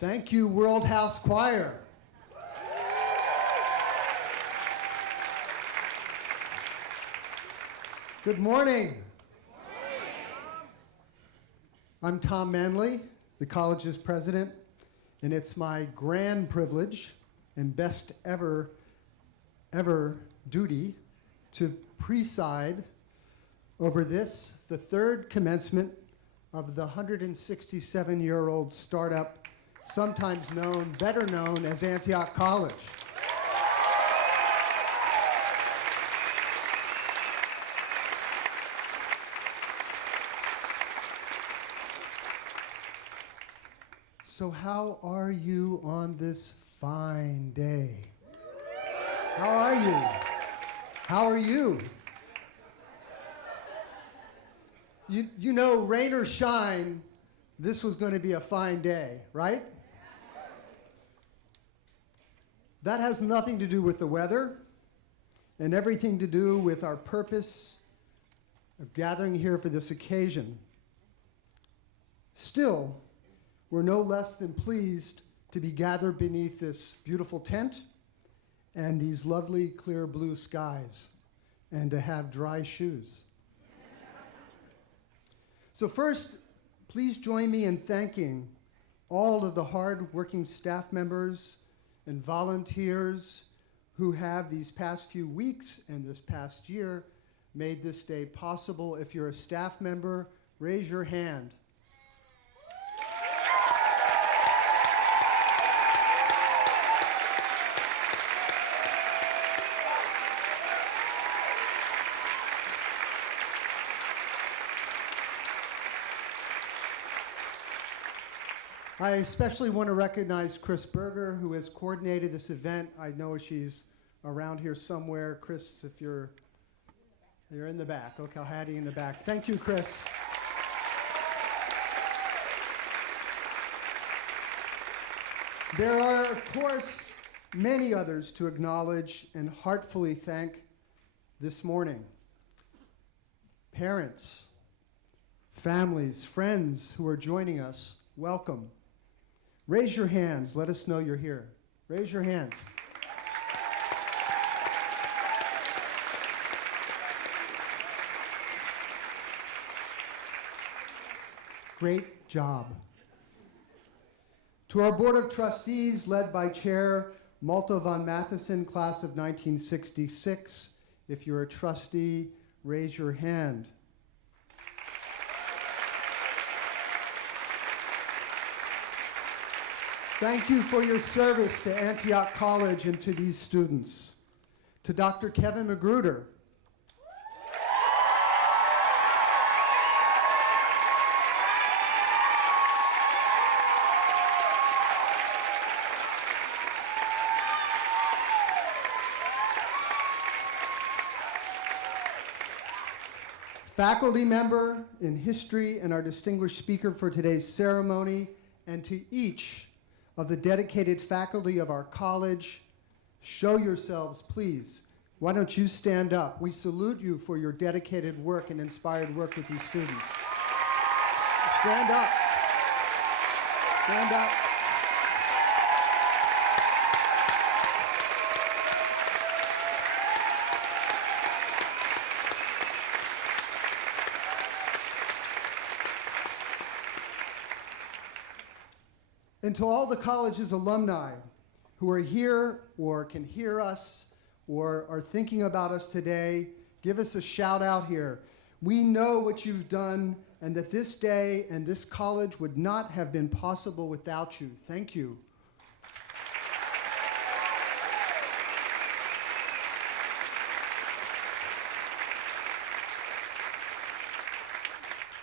Thank you, World House Choir. Good morning. I'm Tom Manley, the college's president, and it's my grand privilege and best ever duty to preside over this, the third commencement of the 167-year-old startup, sometimes better known as Antioch College. So how are you on this fine day? How are you? How are you? You know, rain or shine, this was going to be a fine day, right? That has nothing to do with the weather and everything to do with our purpose of gathering here for this occasion. Still, we're no less than pleased to be gathered beneath this beautiful tent and these lovely clear blue skies and to have dry shoes. So first, please join me in thanking all of the hard-working staff members and volunteers who have these past few weeks and this past year made this day possible. If you're a staff member, raise your hand. I especially want to recognize Chris Berger, who has coordinated this event. I know she's around here somewhere. Chris, if you're in the back. Okay, Hattie in the back. Thank you, Chris. There are, of course, many others to acknowledge and heartfully thank this morning. Parents, families, friends who are joining us, welcome. Raise your hands. Let us know you're here. Raise your hands. Great job. To our Board of Trustees, led by Chair Malta von Matheson, class of 1966, if you're a trustee, raise your hand. Thank you for your service to Antioch College and to these students. To Dr. Kevin Magruder. Faculty member in history and our distinguished speaker for today's ceremony, and to each of the dedicated faculty of our college, show yourselves, please. Why don't you stand up? We salute you for your dedicated work and inspired work with these students. Stand up. Stand up. And to all the college's alumni who are here or can hear us or are thinking about us today, give us a shout out here. We know what you've done and that this day and this college would not have been possible without you. Thank you.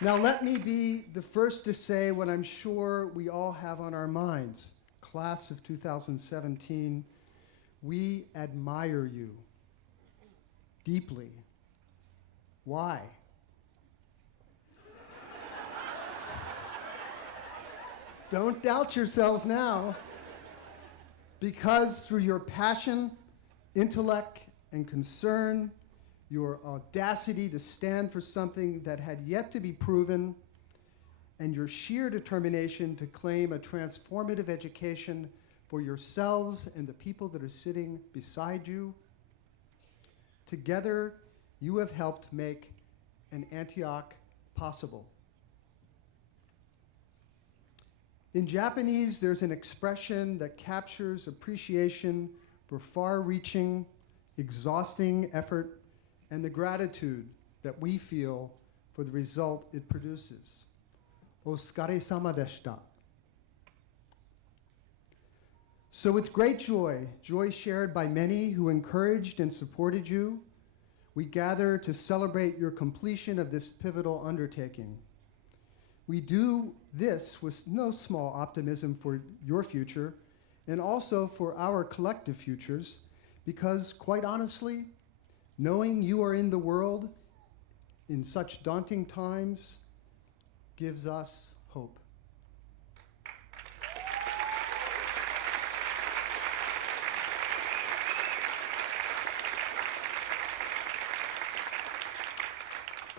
Now let me be the first to say what I'm sure we all have on our minds. Class of 2017, we admire you deeply. Why? Don't doubt yourselves now. Because through your passion, intellect, and concern, your audacity to stand for something that had yet to be proven, and your sheer determination to claim a transformative education for yourselves and the people that are sitting beside you. Together, you have helped make an Antioch possible. In Japanese, there's an expression that captures appreciation for far-reaching, exhausting effort and the gratitude that we feel for the result it produces. Otsukare-sama deshita. So with great joy, joy shared by many who encouraged and supported you, we gather to celebrate your completion of this pivotal undertaking. We do this with no small optimism for your future and also for our collective futures, because quite honestly, knowing you are in the world in such daunting times gives us hope.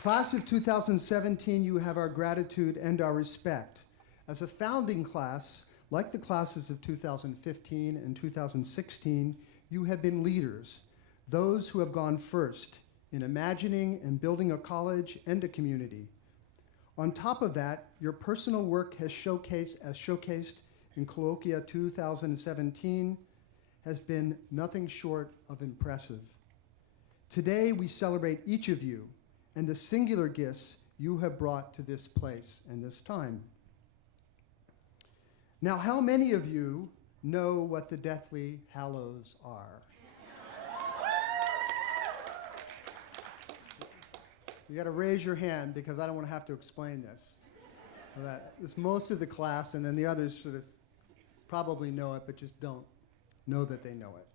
Class of 2017, you have our gratitude and our respect. As a founding class, like the classes of 2015 and 2016, you have been leaders, those who have gone first in imagining and building a college and a community. On top of that, your personal work has showcased in Colloquia 2017 has been nothing short of impressive. Today, we celebrate each of you and the singular gifts you have brought to this place and this time. Now, how many of you know what the Deathly Hallows are? You got to raise your hand because I don't want to have to explain this. Well, that is most of the class, and then the others sort of probably know it, but just don't know that they know it.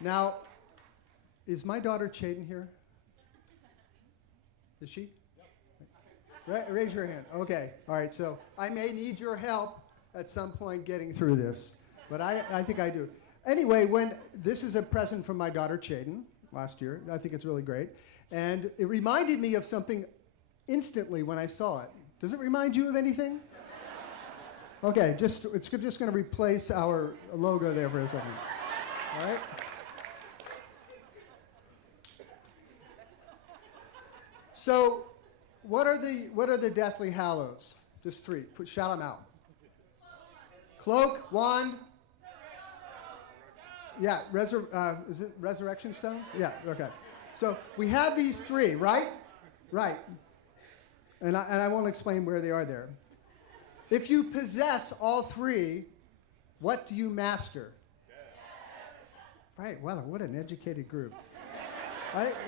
Now, is my daughter Chaden here? Is she? Raise your hand. Okay. All right. So I may need your help at some point getting through this, but I think I do. Anyway, this is a present from my daughter Chaden last year. I think it's really great. And it reminded me of something instantly when I saw it. Does it remind you of anything? Okay. It's just going to replace our logo there for a second. All right. So, what are the Deathly Hallows? Just three. Shout them out. Cloak, wand. Yeah, is it Resurrection Stone? Yeah, okay. So we have these three, right? Right. And I won't explain where they are there. If you possess all three, what do you master? Right, wow, what an educated group.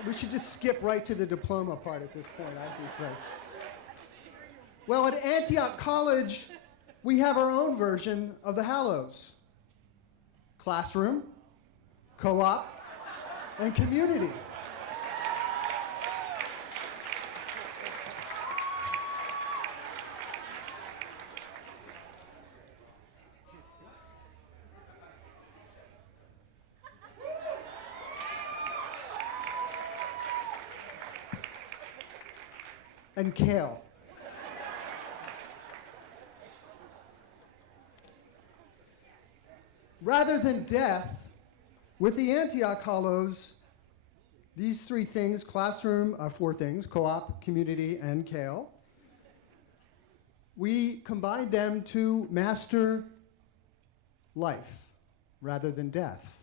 We should just skip right to the diploma part at this point, I have to say. Well, at Antioch College, we have our own version of the Hallows. Classroom, co-op, and community. And kale. Rather than death, with the Antioch Hallows, these three things, classroom, four things, co-op, community, and kale, we combine them to master life rather than death.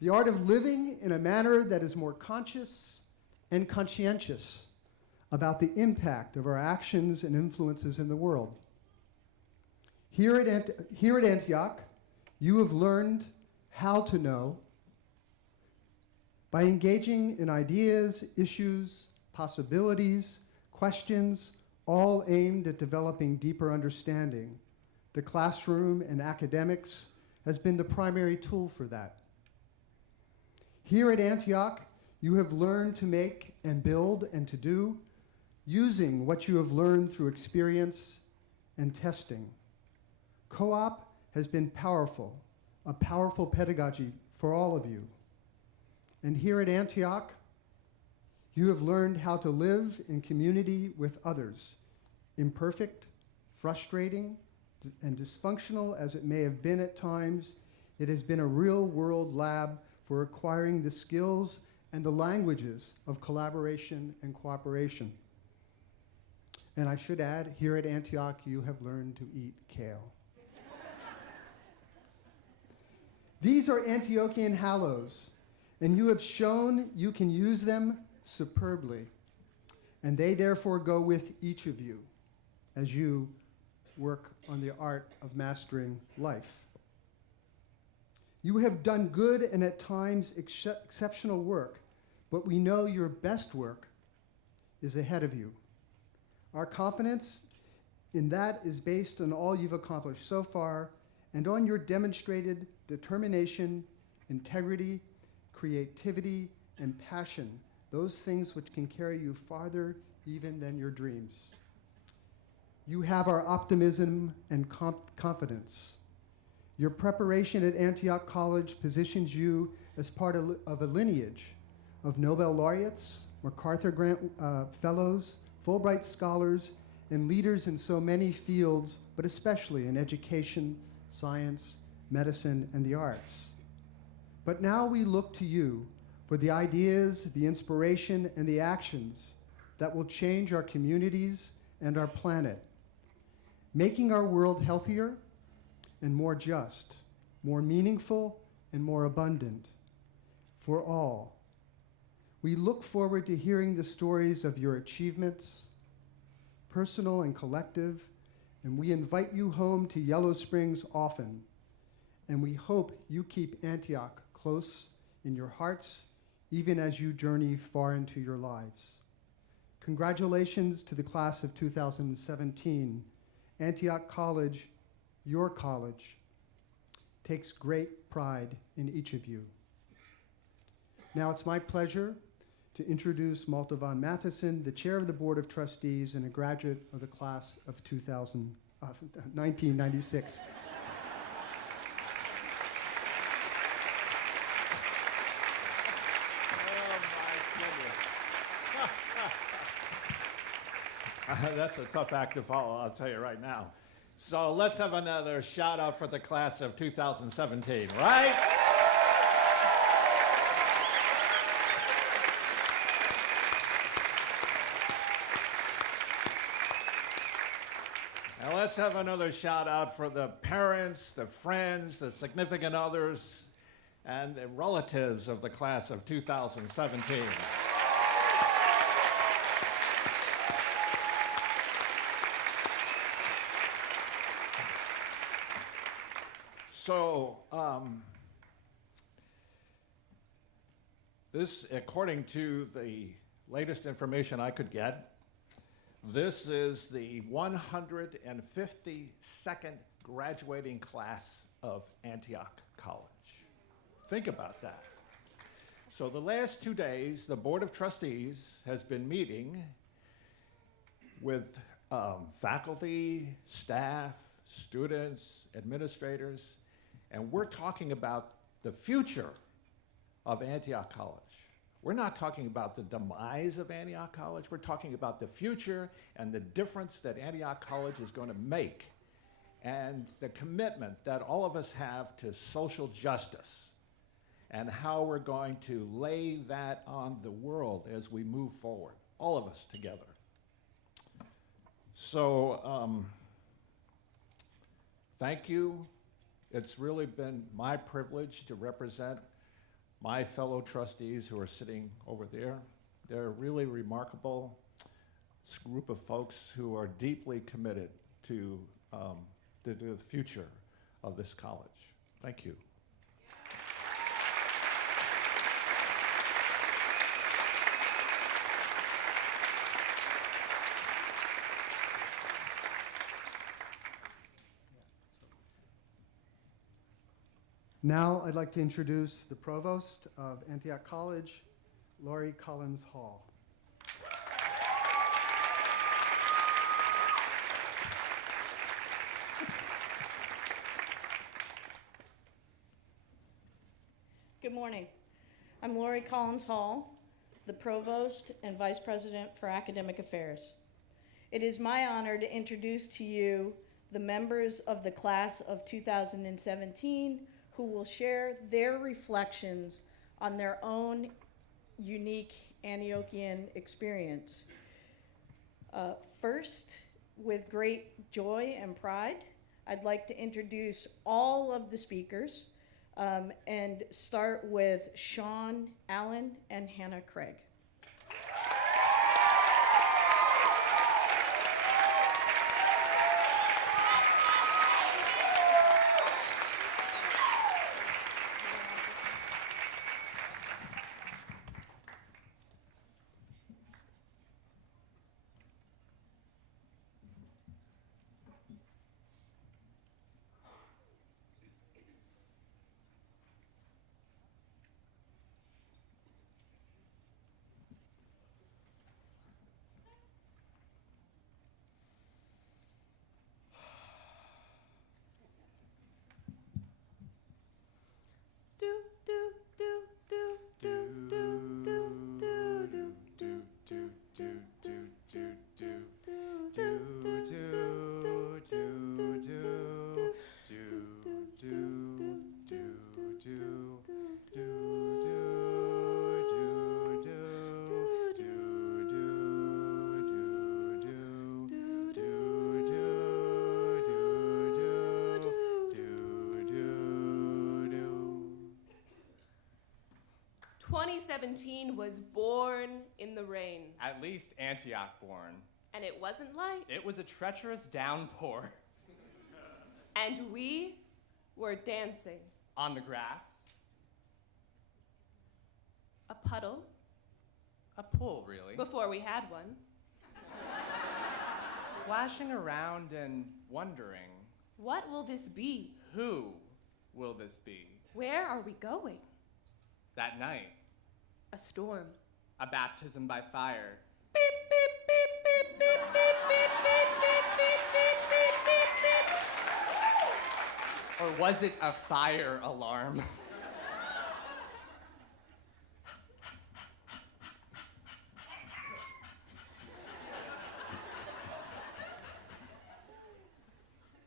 The art of living in a manner that is more conscious and conscientious about the impact of our actions and influences in the world. Here at Antioch, you have learned how to know by engaging in ideas, issues, possibilities, questions, all aimed at developing deeper understanding. The classroom and academics has been the primary tool for that. Here at Antioch, you have learned to make and build and to do, using what you have learned through experience and testing. Co-op has been powerful, a powerful pedagogy for all of you. And here at Antioch, you have learned how to live in community with others, imperfect, frustrating, and dysfunctional as it may have been at times. It has been a real-world lab for acquiring the skills and the languages of collaboration and cooperation. And I should add, here at Antioch, you have learned to eat kale. These are Antiochian Hallows, and you have shown you can use them superbly. And they therefore go with each of you as you work on the art of mastering life. You have done good and at times exceptional work, but we know your best work is ahead of you. Our confidence in that is based on all you've accomplished so far and on your demonstrated determination, integrity, creativity, and passion, those things which can carry you farther even than your dreams. You have our optimism and confidence. Your preparation at Antioch College positions you as part of a lineage of Nobel laureates, MacArthur Grant fellows, Fulbright scholars, and leaders in so many fields, but especially in education, science, medicine, and the arts. But now we look to you for the ideas, the inspiration, and the actions that will change our communities and our planet, making our world healthier and more just, more meaningful and more abundant for all. We look forward to hearing the stories of your achievements, personal and collective, and we invite you home to Yellow Springs often. And we hope you keep Antioch close in your hearts, even as you journey far into your lives. Congratulations to the class of 2017. Antioch College, your college, takes great pride in each of you. Now it's my pleasure to introduce Malta von Matheson, the chair of the Board of Trustees and a graduate of the class of 1996. That's a tough act to follow, I'll tell you right now. So let's have another shout out for the class of 2017, right? And let's have another shout out for the parents, the friends, the significant others, and the relatives of the class of 2017. So, this, according to the latest information I could get, this is the 152nd graduating class of Antioch College. Think about that. So the last 2 days, the Board of Trustees has been meeting with faculty, staff, students, administrators, and we're talking about the future of Antioch College. We're not talking about the demise of Antioch College. We're talking about the future and the difference that Antioch College is going to make and the commitment that all of us have to social justice and how we're going to lay that on the world as we move forward, all of us together. So, thank you. It's really been my privilege to represent my fellow trustees who are sitting over there. They're a really remarkable group of folks who are deeply committed to the future of this college. Thank you. Now I'd like to introduce the provost of Antioch College, Laurie Collins Hall. Good morning. I'm Laurie Collins Hall, the Provost and Vice President for Academic Affairs. It is my honor to introduce to you the members of the class of 2017 who will share their reflections on their own unique Antiochian experience. First, with great joy and pride, I'd like to introduce all of the speakers and start with Sean Allen and Hannah Craig. "2017 was born in the rain. At least Antioch born. And it wasn't light. It was a treacherous downpour. And we were dancing. On the grass. A puddle, A pool, really. before we had one. Splashing around and wondering, What will this be? who will this be? Where are we going? That night, A storm. a baptism by fire. Beep, beep, beep, beep, beep, beep, beep, beep, beep, beep, beep, beep, beep. Or was it a fire alarm?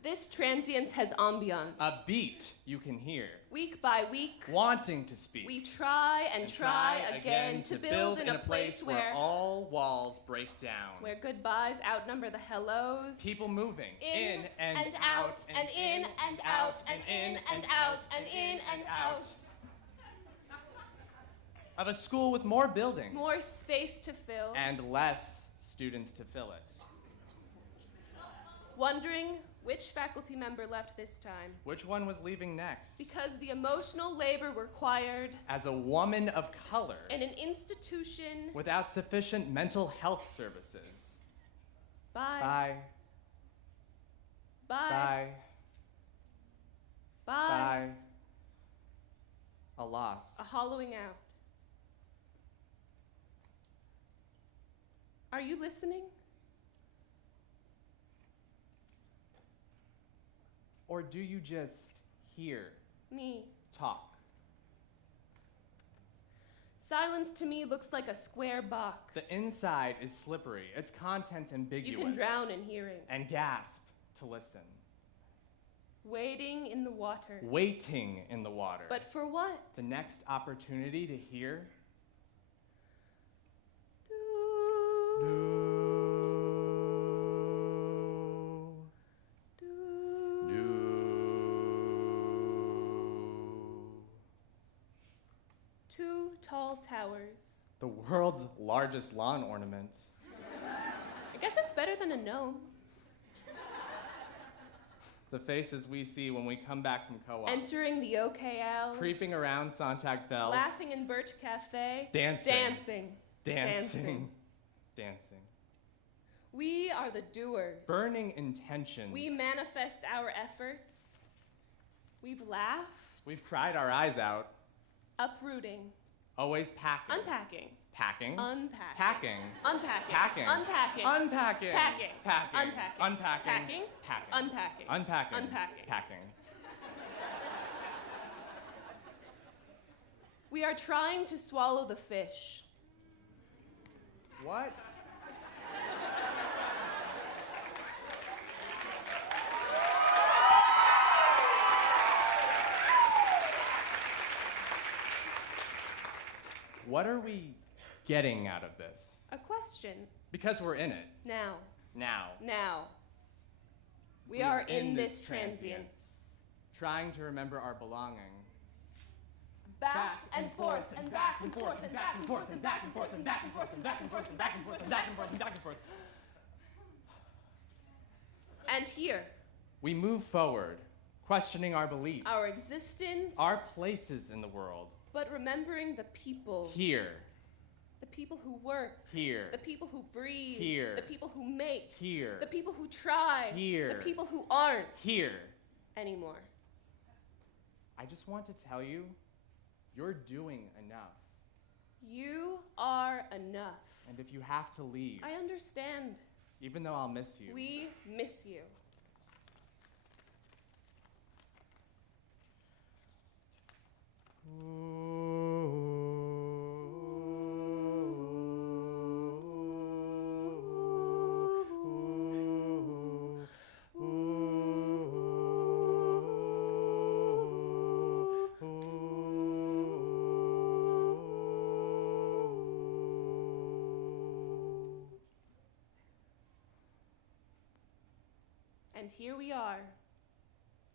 This transience has ambiance. A beat you can hear. Week by week, Wanting to speak. we try and try again to build in a place where all walls break down. where goodbyes outnumber the hellos. People moving in and out and in and out and in and out and in and out. Of a school with more buildings. More space to fill. And less students to fill it. Wondering which faculty member left this time. Which one was leaving next? Because the emotional labor required As a woman of color, in an institution without sufficient mental health services. by Bye. by by Bye. A loss. a hollowing out. Are you listening? Or do you just hear Me. talk? Silence to me looks like a square box. The inside is slippery, its contents ambiguous. You can drown in hearing. And gasp to listen. Wading in the water. Waiting in the water. But for what? the next opportunity to hear. Two tall towers. The world's largest lawn ornament. I guess it's better than a gnome. The faces we see when we come back from co-op. Entering the OKL. Creeping around Sontag Fells. Laughing in Birch Cafe. Dancing. Dancing. Dancing. Dancing. We are the doers. Burning intentions. We manifest our efforts. We've laughed. We've cried our eyes out. Uprooting. Always packing. Unpacking. Packing. Unpacking. Packing. Unpacking. Packing. Unpacking. Unpacking. Packing. Packing. Unpacking. Unpacking. Packing. Packing. Unpacking. Unpacking. Unpacking. Packing. We are trying to swallow the fish. What? What are we getting out of this? A question. Because we're in it. Now. Now. Now. We are in this transience. Trying to remember our belonging. Back and forth and back and forth and back and forth and back and forth and back and forth and back and forth and back and forth and back and forth and back and forth. And here, We move forward, questioning our beliefs. our existence, our places in the world. but remembering the people. Here. The people who work. Here. The people who breathe. Here. The people who make. Here. The people who try. Here. The people who aren't Here. anymore. I just want to tell you, you're doing enough. You are enough. And if you have to leave, I understand. even though I'll miss you, We miss you. And here we are,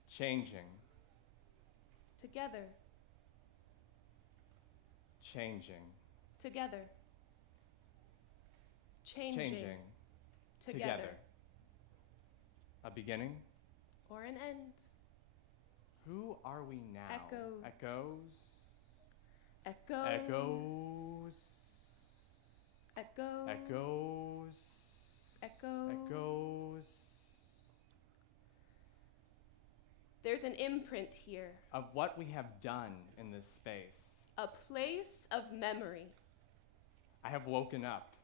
changing, together, changing, together, changing, together. A beginning? or an end. Who are we now? Echoes. Echoes? Echoes. Echoes. Echoes. Echoes. Echoes. There's an imprint here, Of what we have done in this space. a place of memory. I have woken up.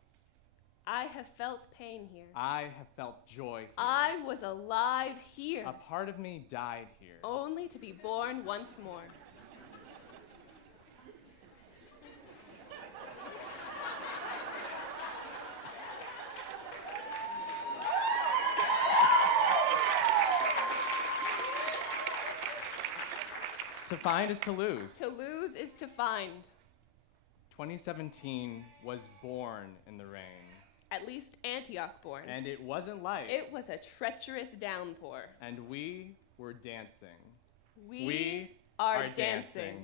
I have felt pain here. I have felt joy here. I was alive here, A part of me died here. only to be born once more. To find is to lose. To lose is to find. 2017 was born in the rain. At least Antioch born. And it wasn't light. It was a treacherous downpour. And we were dancing. We are dancing.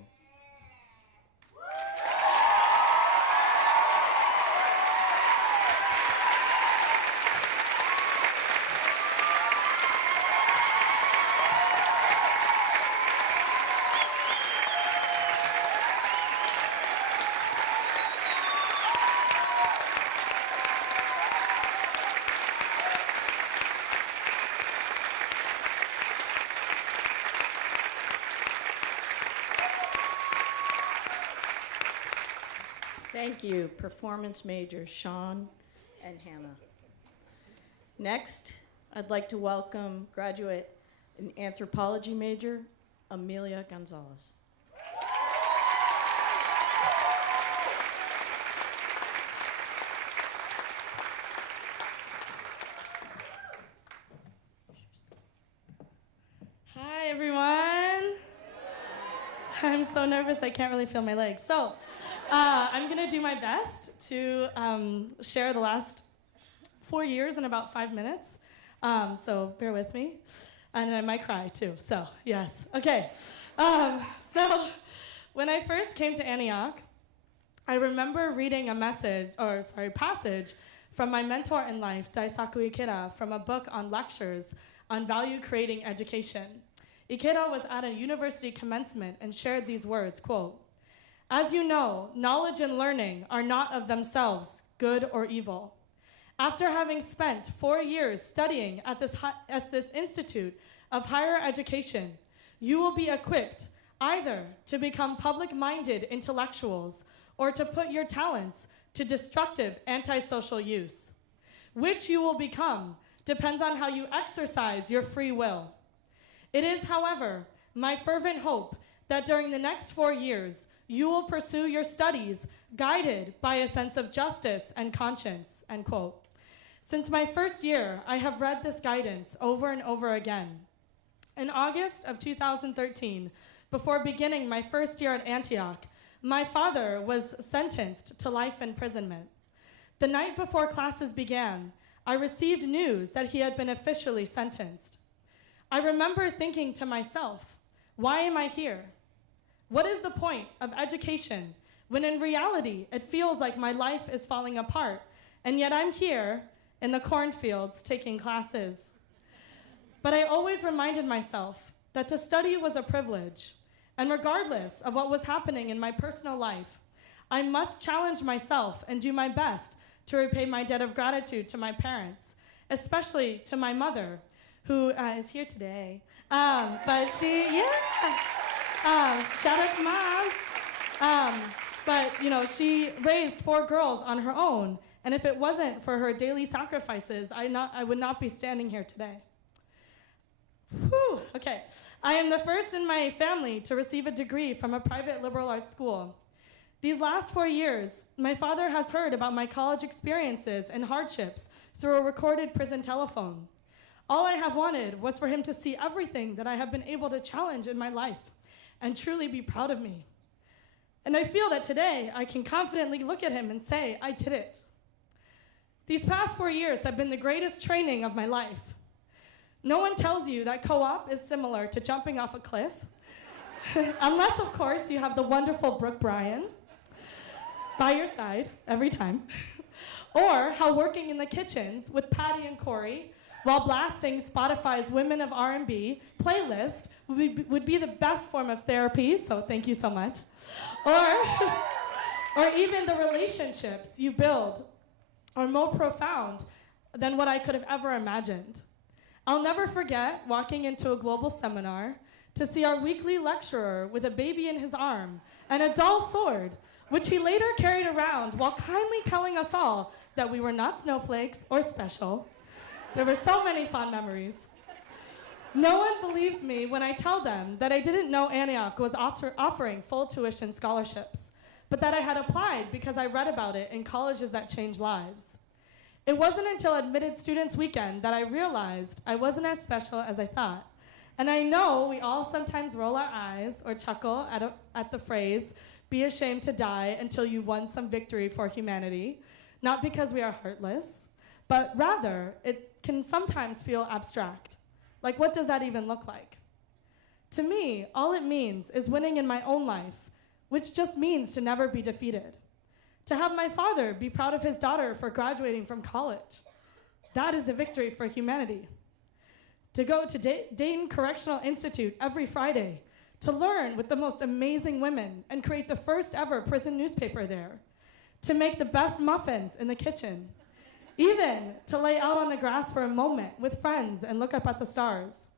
Thank you, performance majors Sean and Hannah. Next, I'd like to welcome graduate and anthropology major Amelia Gonzalez. Hi, everyone. I'm so nervous, I can't really feel my legs. So, I'm going to do my best to share the last 4 years in about 5 minutes. So, bear with me. And I might cry, too. So, yes. Okay. So, when I first came to Antioch, I remember reading a passage from my mentor in life, Daisaku Ikeda, from a book on lectures on value-creating education. Ikeda was at a university commencement and shared these words, quote, "As you know, knowledge and learning are not of themselves good or evil. After having spent 4 years studying at this Institute of Higher Education, you will be equipped either to become public-minded intellectuals or to put your talents to destructive antisocial use. Which you will become depends on how you exercise your free will. It is, however, my fervent hope that during the next 4 years, you will pursue your studies guided by a sense of justice and conscience," end quote. Since my first year, I have read this guidance over and over again. In August of 2013, before beginning my first year at Antioch, my father was sentenced to life imprisonment. The night before classes began, I received news that he had been officially sentenced. I remember thinking to myself, why am I here? What is the point of education when in reality it feels like my life is falling apart, and yet I'm here in the cornfields taking classes? But I always reminded myself that to study was a privilege, and regardless of what was happening in my personal life, I must challenge myself and do my best to repay my debt of gratitude to my parents, especially to my mother, who is here today. But shout out to moms. But, she raised 4 girls on her own, and if it wasn't for her daily sacrifices, I would not be standing here today. Whew, okay. I am the first in my family to receive a degree from a private liberal arts school. These last 4 years, my father has heard about my college experiences and hardships through a recorded prison telephone. All I have wanted was for him to see everything that I have been able to challenge in my life and truly be proud of me. And I feel that today I can confidently look at him and say, I did it. These past 4 years have been the greatest training of my life. No one tells you that co-op is similar to jumping off a cliff, unless, of course, you have the wonderful Brooke Bryan by your side every time, or how working in the kitchens with Patty and Corey while blasting Spotify's Women of R&B playlist would be the best form of therapy, so thank you so much. Or even the relationships you build are more profound than what I could have ever imagined. I'll never forget walking into a global seminar to see our weekly lecturer with a baby in his arm and a dull sword, which he later carried around while kindly telling us all that we were not snowflakes or special. There were so many fond memories. No one believes me when I tell them that I didn't know Antioch was offering full tuition scholarships, but that I had applied because I read about it in Colleges That Change Lives. It wasn't until Admitted Students Weekend that I realized I wasn't as special as I thought. And I know we all sometimes roll our eyes or chuckle at the phrase, "Be ashamed to die until you've won some victory for humanity," not because we are heartless, but rather it can sometimes feel abstract. Like, what does that even look like? To me, all it means is winning in my own life, which just means to never be defeated. To have my father be proud of his daughter for graduating from college. That is a victory for humanity. To go to Dayton Correctional Institute every Friday, to learn with the most amazing women and create the first ever prison newspaper there, to make the best muffins in the kitchen, even to lay out on the grass for a moment with friends and look up at the stars.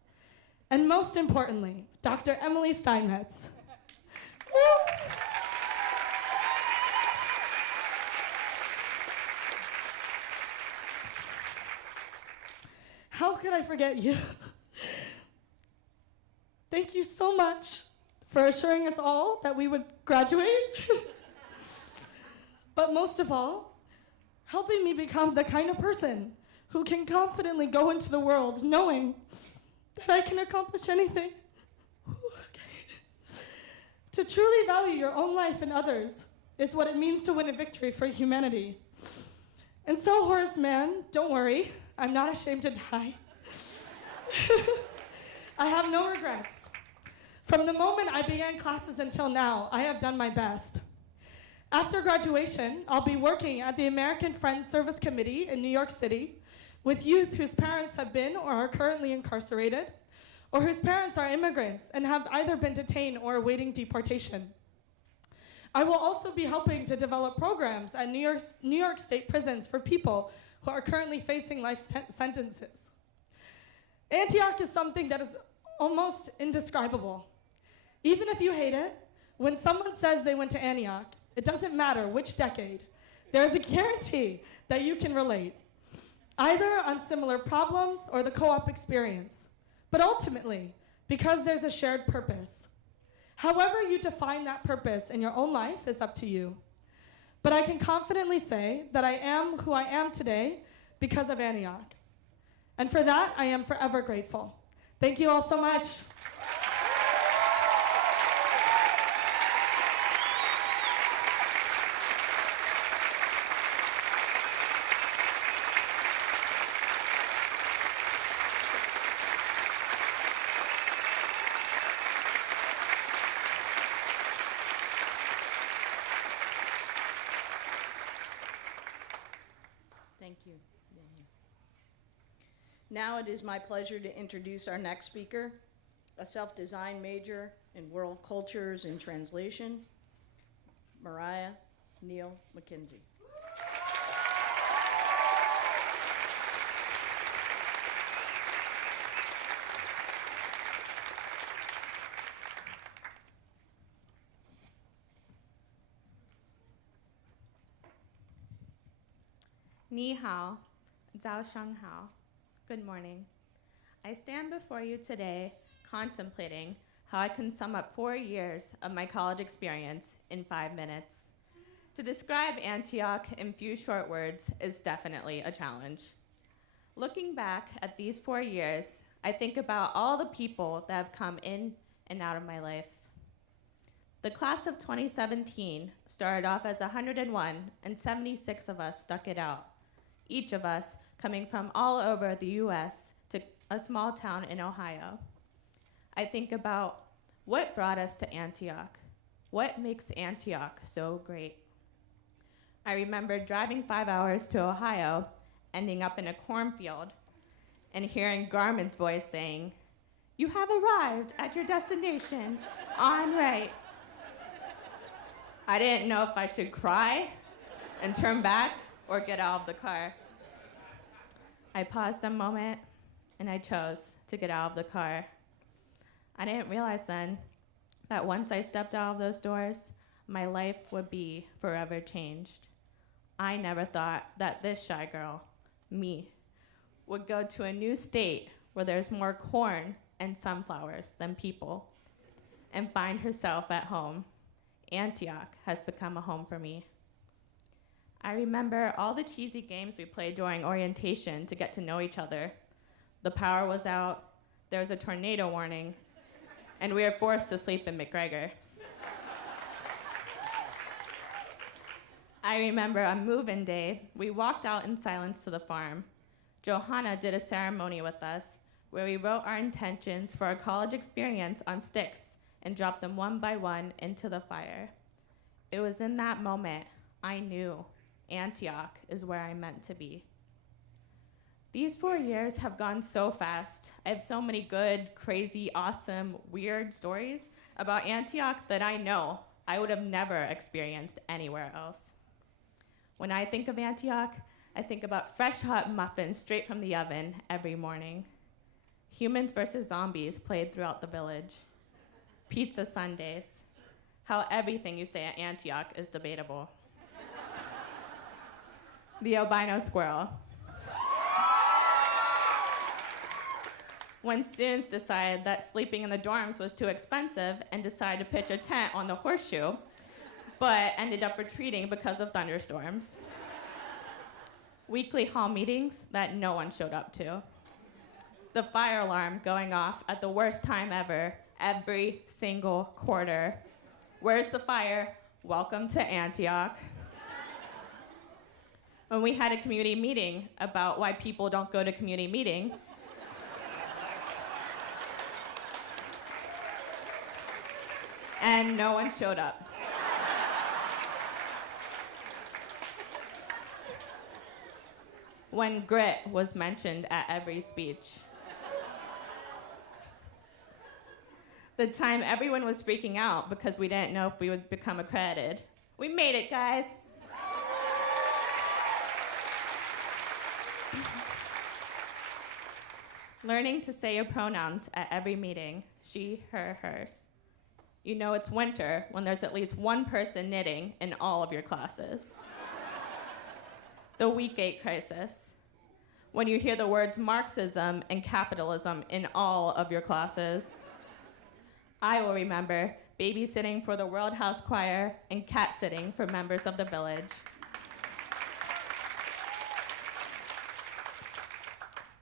And most importantly, Dr. Emily Steinmetz. How could I forget you? Thank you so much for assuring us all that we would graduate. But most of all, helping me become the kind of person who can confidently go into the world knowing that I can accomplish anything. To truly value your own life and others is what it means to win a victory for humanity. And so, Horace Mann, don't worry, I'm not ashamed to die. I have no regrets. From the moment I began classes until now, I have done my best. After graduation, I'll be working at the American Friends Service Committee in New York City with youth whose parents have been or are currently incarcerated, or whose parents are immigrants and have either been detained or awaiting deportation. I will also be helping to develop programs at New York State prisons for people who are currently facing life sentences. Antioch is something that is almost indescribable. Even if you hate it, when someone says they went to Antioch, it doesn't matter which decade, there's a guarantee that you can relate, either on similar problems or the co-op experience, but ultimately, because there's a shared purpose. However you define that purpose in your own life is up to you. But I can confidently say that I am who I am today because of Antioch. And for that, I am forever grateful. Thank you all so much. Thank you. Now it is my pleasure to introduce our next speaker, a self-design major in world cultures and translation, Mariah Neal McKenzie. Ni hao, zhao shang hao. Good morning. I stand before you today contemplating how I can sum up 4 years of my college experience in 5 minutes. To describe Antioch in few short words is definitely a challenge. Looking back at these 4 years, I think about all the people that have come in and out of my life. The class of 2017 started off as 101, and 76 of us stuck it out, each of us coming from all over the US to a small town in Ohio. I think about what brought us to Antioch. What makes Antioch so great? I remember driving 5 hours to Ohio, ending up in a cornfield, and hearing Garmin's voice saying, You have arrived at your destination en route. I didn't know if I should cry and turn back or get out of the car. I paused a moment and I chose to get out of the car. I didn't realize then that once I stepped out of those doors, my life would be forever changed. I never thought that this shy girl, me, would go to a new state where there's more corn and sunflowers than people and find herself at home. Antioch has become a home for me. I remember all the cheesy games we played during orientation to get to know each other. The power was out, there was a tornado warning, and we were forced to sleep in McGregor. I remember on move-in day, we walked out in silence to the farm. Johanna did a ceremony with us where we wrote our intentions for our college experience on sticks and dropped them one by one into the fire. It was in that moment I knew Antioch is where I meant to be. These 4 years have gone so fast. I have so many good, crazy, awesome, weird stories about Antioch that I know I would have never experienced anywhere else. When I think of Antioch, I think about fresh hot muffins straight from the oven every morning. Humans versus zombies played throughout the village. Pizza Sundays. How everything you say at Antioch is debatable. The albino squirrel. When students decided that sleeping in the dorms was too expensive and decided to pitch a tent on the horseshoe, but ended up retreating because of thunderstorms. Weekly hall meetings that no one showed up to. The fire alarm going off at the worst time ever, every single quarter. Where's the fire? Welcome to Antioch. When we had a community meeting about why people don't go to community meeting, and no one showed up. When grit was mentioned at every speech. The time everyone was freaking out because we didn't know if we would become accredited. We made it, guys. Learning to say your pronouns at every meeting, she, her, hers. You know it's winter when there's at least one person knitting in all of your classes. The week 8 crisis. When you hear the words Marxism and capitalism in all of your classes. I will remember babysitting for the World House Choir and cat sitting for members of the village.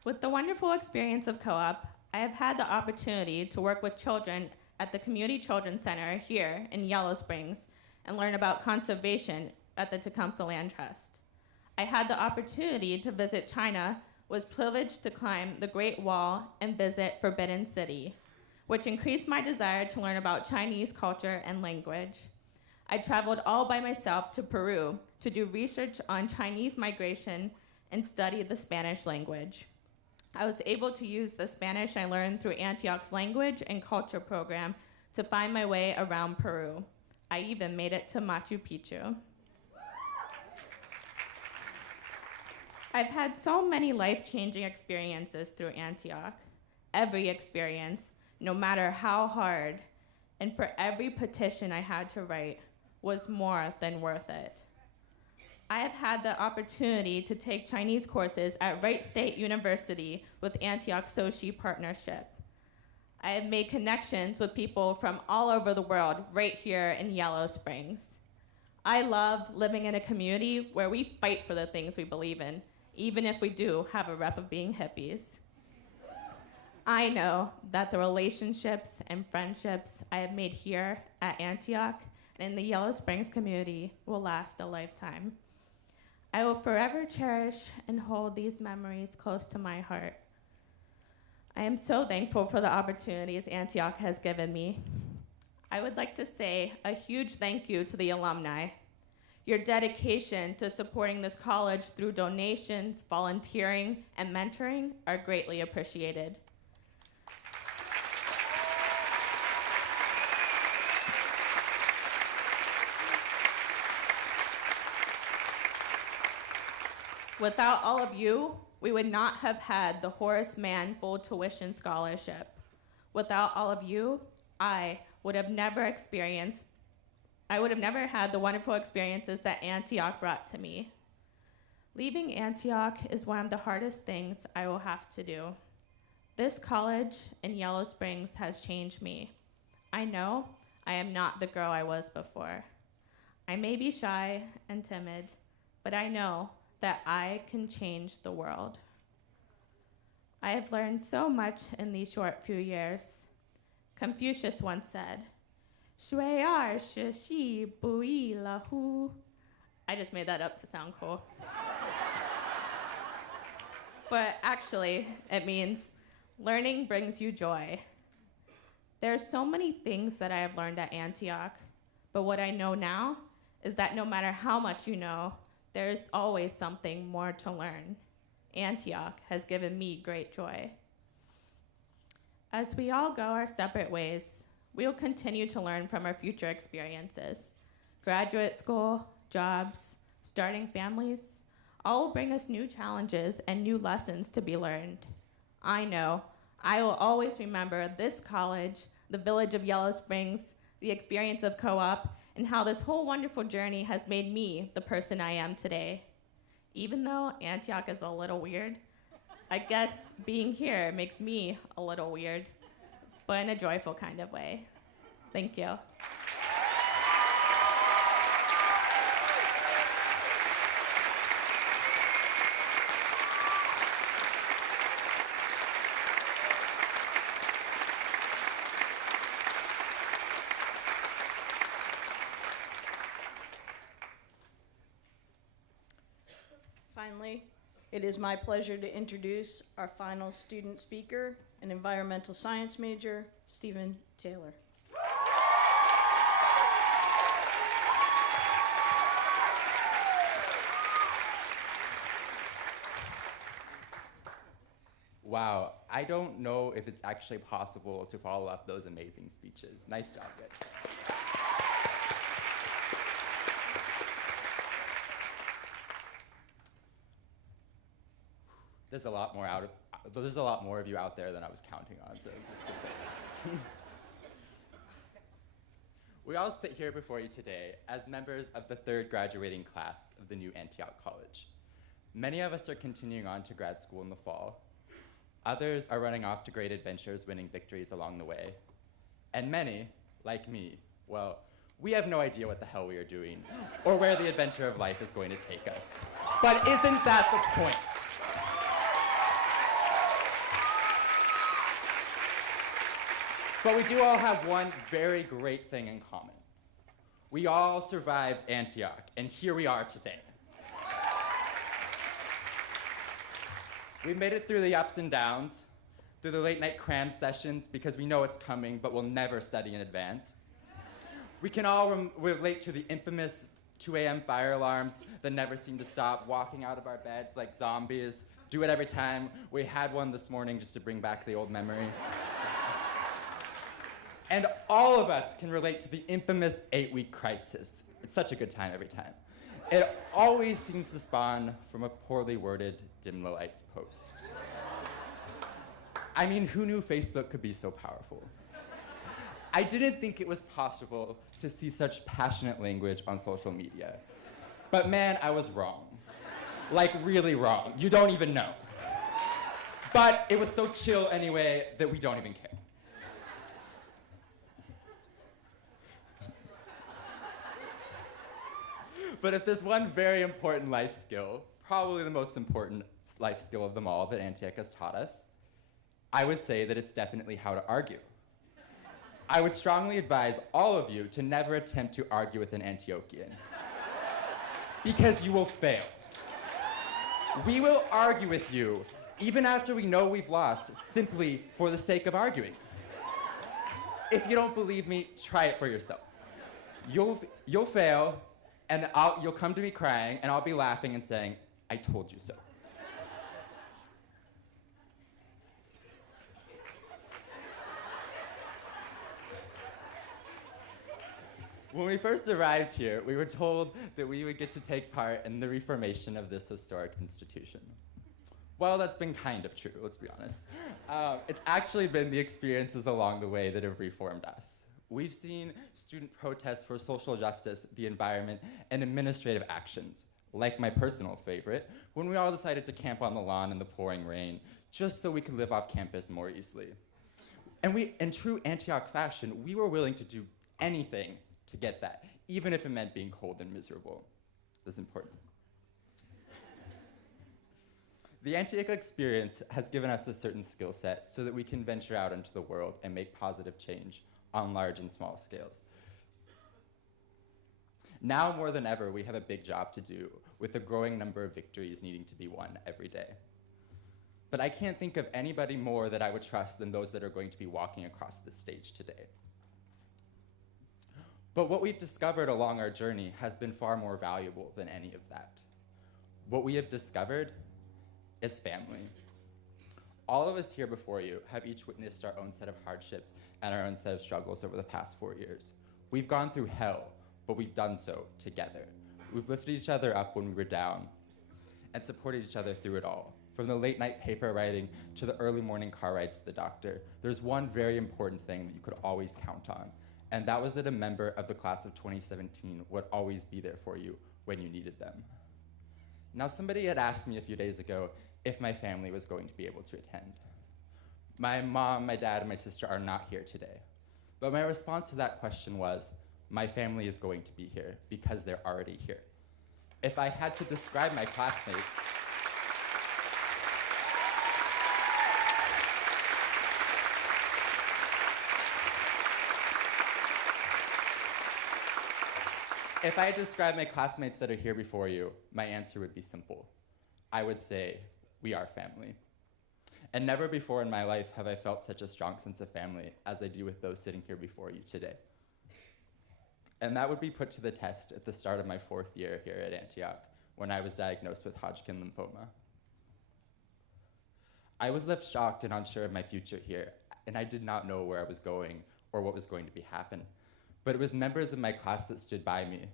With the wonderful experience of co-op, I have had the opportunity to work with children at the Community Children's Center here in Yellow Springs and learn about conservation at the Tecumseh Land Trust. I had the opportunity to visit China, was privileged to climb the Great Wall and visit Forbidden City, which increased my desire to learn about Chinese culture and language. I traveled all by myself to Peru to do research on Chinese migration and study the Spanish language. I was able to use the Spanish I learned through Antioch's language and culture program to find my way around Peru. I even made it to Machu Picchu. I've had so many life-changing experiences through Antioch. Every experience, no matter how hard, and for every petition I had to write, was more than worth it. I have had the opportunity to take Chinese courses at Wright State University with Antioch Soci Partnership. I have made connections with people from all over the world right here in Yellow Springs. I love living in a community where we fight for the things we believe in, even if we do have a rep of being hippies. I know that the relationships and friendships I have made here at Antioch and in the Yellow Springs community will last a lifetime. I will forever cherish and hold these memories close to my heart. I am so thankful for the opportunities Antioch has given me. I would like to say a huge thank you to the alumni. Your dedication to supporting this college through donations, volunteering, and mentoring are greatly appreciated. Without all of you, we would not have had the Horace Mann full tuition scholarship. Without all of you, I would have never had the wonderful experiences that Antioch brought to me. Leaving Antioch is one of the hardest things I will have to do. This college in Yellow Springs has changed me. I know I am not the girl I was before. I may be shy and timid, but I know that I can change the world. I have learned so much in these short few years. Confucius once said, 学而时习不亦乐乎. I just made that up to sound cool. But actually, it means learning brings you joy. There are so many things that I have learned at Antioch, but what I know now is that no matter how much you know, there is always something more to learn. Antioch has given me great joy. As we all go our separate ways, we will continue to learn from our future experiences. Graduate school, jobs, starting families, all will bring us new challenges and new lessons to be learned. I know I will always remember this college, the village of Yellow Springs, the experience of co-op, and how this whole wonderful journey has made me the person I am today. Even though Antioch is a little weird, I guess being here makes me a little weird, but in a joyful kind of way. Thank you. Finally, it is my pleasure to introduce our final student speaker, an environmental science major, Stephen Taylor. Wow, I don't know if it's actually possible to follow up those amazing speeches. Nice job, guys. There's a lot more of you out there than I was counting on, so I'm just gonna say. We all sit here before you today as members of the third graduating class of the new Antioch College. Many of us are continuing on to grad school in the fall. Others are running off to great adventures, winning victories along the way. And many, like me, well, we have no idea what the hell we are doing or where the adventure of life is going to take us. But isn't that the point? But we do all have one very great thing in common. We all survived Antioch, and here we are today. We made it through the ups and downs, through the late night cram sessions because we know it's coming, but we'll never study in advance. We can all relate to the infamous 2 a.m. fire alarms that never seem to stop, walking out of our beds like zombies. Do it every time. We had one this morning just to bring back the old memory. And all of us can relate to the infamous 8-week crisis. It's such a good time every time. It always seems to spawn from a poorly worded dim the lights post. I mean, who knew Facebook could be so powerful? I didn't think it was possible to see such passionate language on social media. But man, I was wrong. Like, really wrong. You don't even know. But it was so chill anyway that we don't even care. But if there's one very important life skill, probably the most important life skill of them all that Antioch has taught us, I would say that it's definitely how to argue. I would strongly advise all of you to never attempt to argue with an Antiochian, because you will fail. We will argue with you, even after we know we've lost, simply for the sake of arguing. If you don't believe me, try it for yourself. You'll fail, and you'll come to me crying, and I'll be laughing and saying, I told you so. When we first arrived here, we were told that we would get to take part in the reformation of this historic institution. Well, that's been kind of true, let's be honest. It's actually been the experiences along the way that have reformed us. We've seen student protests for social justice, the environment, and administrative actions, like my personal favorite, when we all decided to camp on the lawn in the pouring rain, just so we could live off campus more easily. And in true Antioch fashion, we were willing to do anything to get that, even if it meant being cold and miserable. That's important. The Antioch experience has given us a certain skill set so that we can venture out into the world and make positive change on large and small scales. Now more than ever, we have a big job to do with a growing number of victories needing to be won every day. But I can't think of anybody more that I would trust than those that are going to be walking across this stage today. But what we've discovered along our journey has been far more valuable than any of that. What we have discovered is family. All of us here before you have each witnessed our own set of hardships and our own set of struggles over the past 4 years. We've gone through hell, but we've done so together. We've lifted each other up when we were down and supported each other through it all. From the late night paper writing to the early morning car rides to the doctor, there's one very important thing that you could always count on, and that was that a member of the class of 2017 would always be there for you when you needed them. Now, somebody had asked me a few days ago if my family was going to be able to attend. My mom, my dad, and my sister are not here today. But my response to that question was, my family is going to be here because they're already here. If I had to describe my classmates, if I had to describe my classmates that are here before you, my answer would be simple. I would say, we are family. And never before in my life have I felt such a strong sense of family as I do with those sitting here before you today. And that would be put to the test at the start of my 4th year here at Antioch, when I was diagnosed with Hodgkin lymphoma. I was left shocked and unsure of my future here, and I did not know where I was going or what was going to be happen. But it was members of my class that stood by me.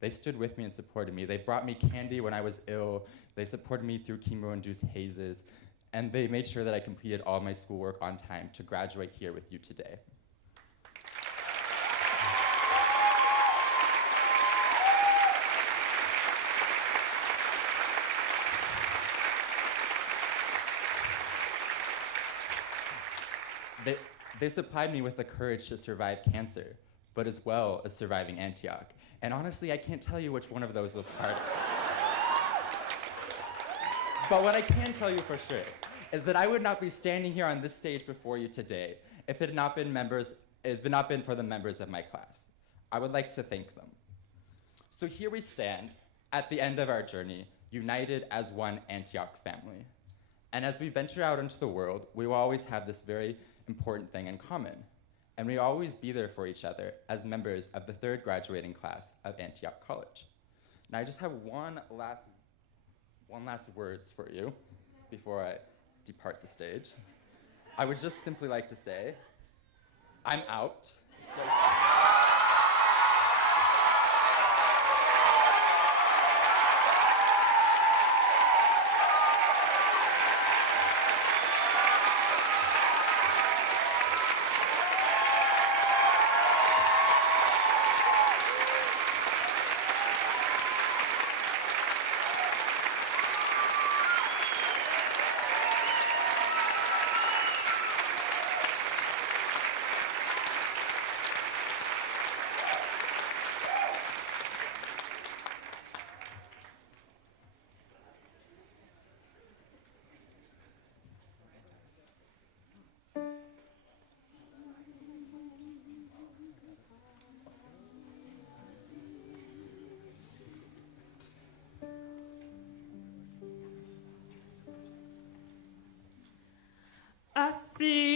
They stood with me and supported me. They brought me candy when I was ill. They supported me through chemo-induced hazes. And they made sure that I completed all my schoolwork on time to graduate here with you today. They supplied me with the courage to survive cancer, but as well as surviving Antioch. And honestly, I can't tell you which one of those was harder. But what I can tell you for sure is that I would not be standing here on this stage before you today if it had not been for the members of my class. I would like to thank them. So here we stand at the end of our journey, united as one Antioch family. And as we venture out into the world, we will always have this very important thing in common. And we always be there for each other as members of the 3rd graduating class of Antioch College. Now I just have one last words for you before I depart the stage. I would just simply like to say, I'm out. Asimbonanga.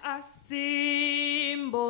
Asimbonanga.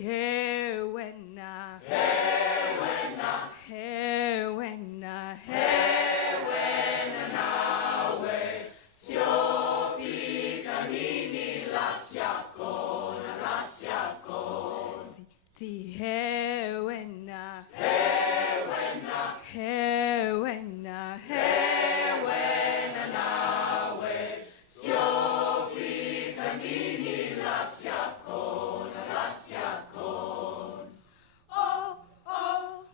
hewena, hewena, hewena, hewena nawe, siofika nini lasiakona, lasiakona. Siti hewena, hewena, hewena, hewena nawe, siofika nini lasiakona, lasiakona. Oh, oh,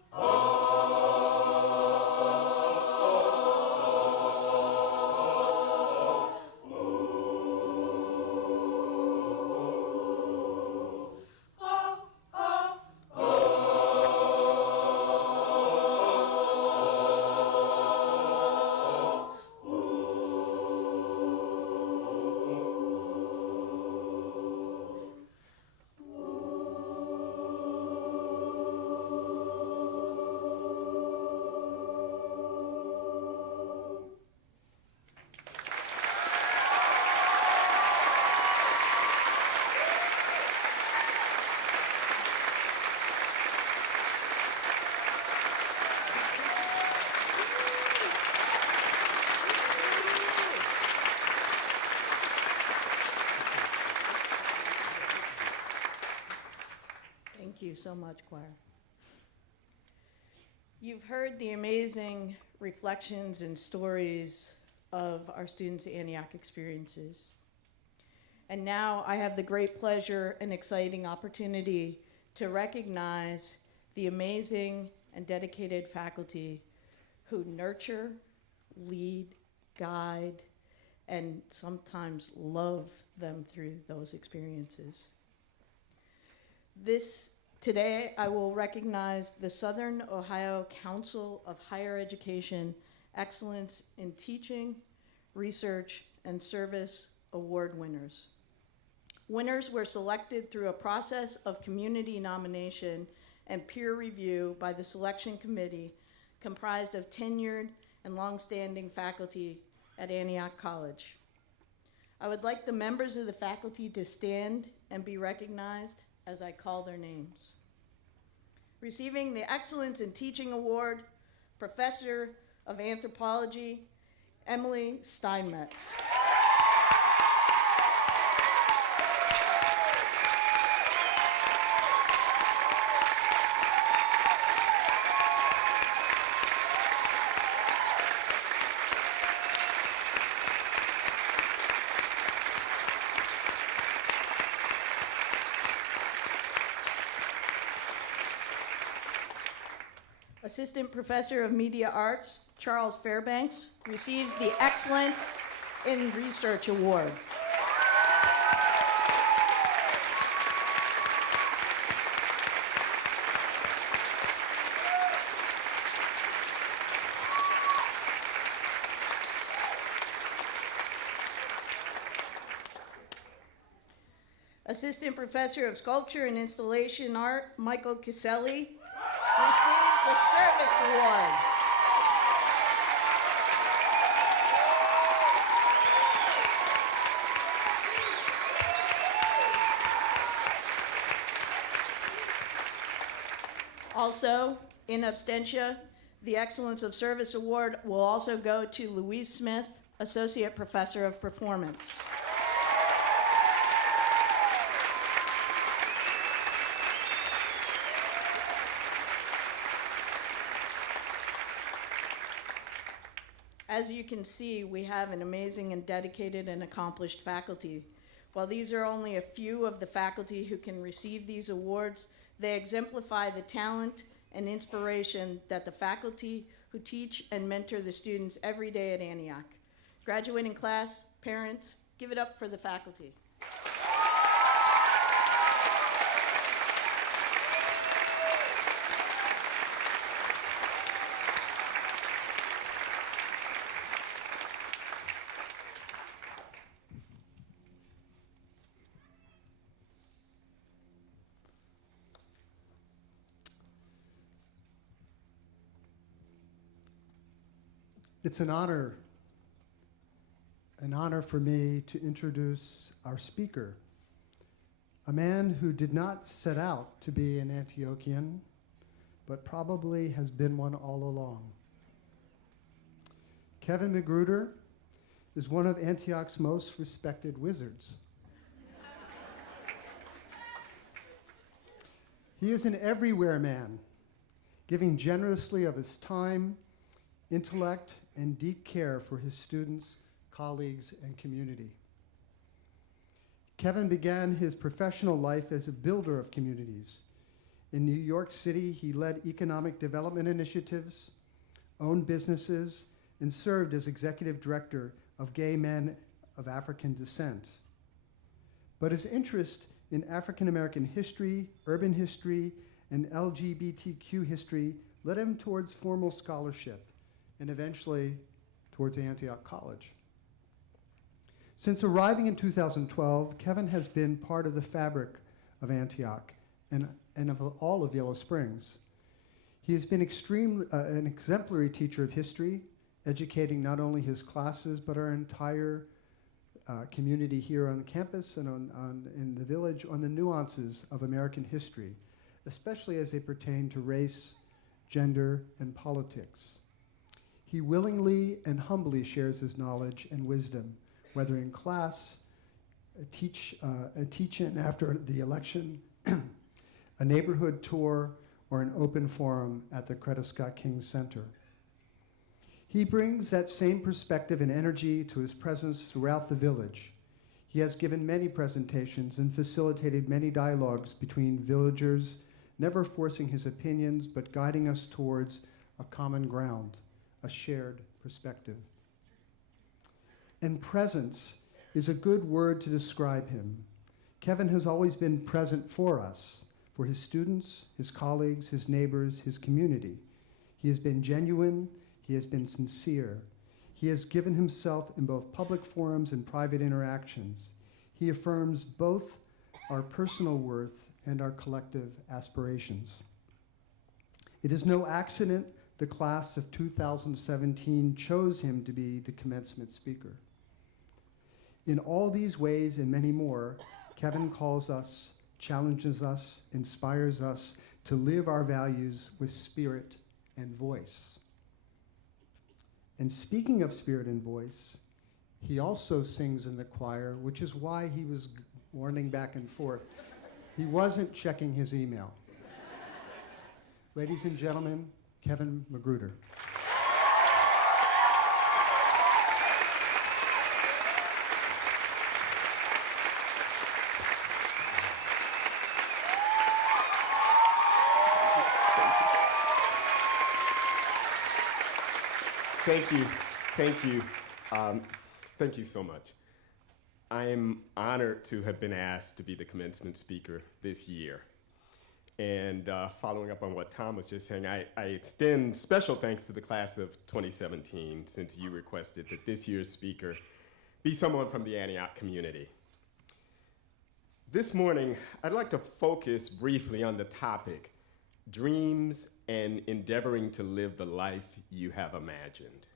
Thank you so much, choir. You've heard the amazing reflections and stories of our students' Antioch experiences. And now I have the great pleasure and exciting opportunity to recognize the amazing and dedicated faculty who nurture, lead, guide, and sometimes love them through those experiences. Today, I will recognize the Southern Ohio Council of Higher Education Excellence in Teaching, Research, and Service Award winners. Winners were selected through a process of community nomination and peer review by the selection committee comprised of tenured and longstanding faculty at Antioch College. I would like the members of the faculty to stand and be recognized as I call their names. Receiving the Excellence in Teaching Award, Professor of Anthropology, Emily Steinmetz. Assistant Professor of Media Arts, Charles Fairbanks, receives the Excellence in Research Award. Assistant Professor of Sculpture and Installation Art, Michael Caselli, receives the Service Award. Also, in absentia, the Excellence of Service Award will also go to Louise Smith, Associate Professor of Performance. As you can see, we have an amazing and dedicated and accomplished faculty. While these are only a few of the faculty who can receive these awards, they exemplify the talent and inspiration that the faculty who teach and mentor the students every day at Antioch. Graduating class, parents, give it up for the faculty. It's an honor for me to introduce our speaker. a man who did not set out to be an Antiochian, but probably has been one all along. Kevin Magruder is one of Antioch's most respected wizards. He is an everywhere man, giving generously of his time, intellect, and deep care for his students, colleagues, and community. Kevin began his professional life as a builder of communities. In New York City, he led economic development initiatives, owned businesses, and served as executive director of Gay Men of African Descent. But his interest in African American history, urban history, and LGBTQ history led him towards formal scholarship and eventually towards Antioch College. Since arriving in 2012, Kevin has been part of the fabric of Antioch and of all of Yellow Springs. He has been an exemplary teacher of history, educating not only his classes, but our entire community here on campus and in the village on the nuances of American history, especially as they pertain to race, gender, and politics. He willingly and humbly shares his knowledge and wisdom, whether in class, a teach-in after the election, a neighborhood tour, or an open forum at the Coretta Scott King Center. He brings that same perspective and energy to his presence throughout the village. He has given many presentations and facilitated many dialogues between villagers, never forcing his opinions, but guiding us towards a common ground, a shared perspective. And presence is a good word to describe him. Kevin has always been present for us, for his students, his colleagues, his neighbors, his community. He has been genuine, he has been sincere. He has given himself in both public forums and private interactions. He affirms both our personal worth and our collective aspirations. It is no accident the class of 2017 chose him to be the commencement speaker. In all these ways and many more, Kevin calls us, challenges us, inspires us to live our values with spirit and voice. And speaking of spirit and voice, he also sings in the choir, which is why he was warning back and forth. He wasn't checking his email. Ladies and gentlemen, Kevin Magruder. Thank you. Thank you. Thank you so much. I am honored to have been asked to be the commencement speaker this year. And following up on what Tom was just saying, I extend special thanks to the class of 2017, since you requested that this year's speaker be someone from the Antioch community. This morning, I'd like to focus briefly on the topic, dreams and endeavoring to live the life you have imagined.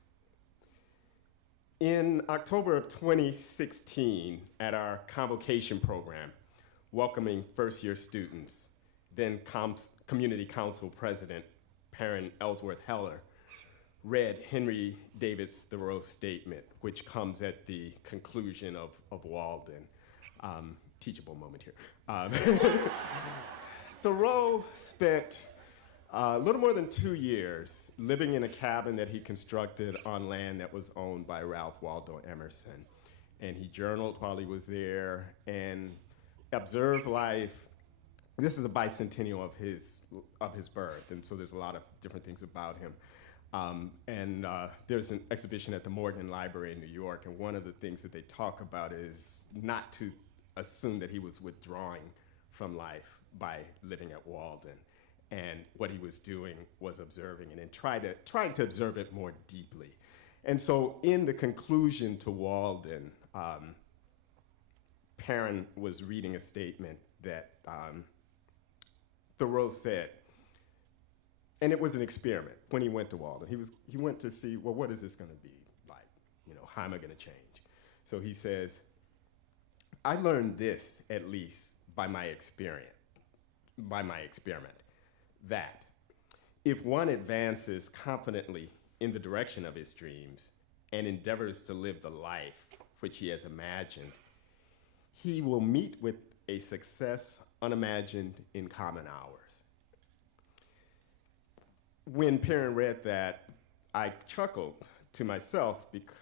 In October of 2016, at our convocation program, welcoming first-year students, then Community Council President Perrin Ellsworth Heller read Henry David Thoreau's statement, which comes at the conclusion of Walden. Teachable moment here. Thoreau spent a little more than 2 years living in a cabin that he constructed on land that was owned by Ralph Waldo Emerson. And he journaled while he was there and observed life. This is a bicentennial of his birth, and so there's a lot of different things about him. There's an exhibition at the Morgan Library in New York, and one of the things that they talk about is not to assume that he was withdrawing from life by living at Walden. And what he was doing was observing it and trying to observe it more deeply. And so in the conclusion to Walden, Perrin was reading a statement that Thoreau said, and it was an experiment when he went to Walden. He went to see, well, what is this gonna be like? You know, how am I gonna change? So he says, I learned this, at least, by my experiment, that if one advances confidently in the direction of his dreams and endeavors to live the life which he has imagined, he will meet with a success unimagined in common hours. When Perrin read that, I chuckled to myself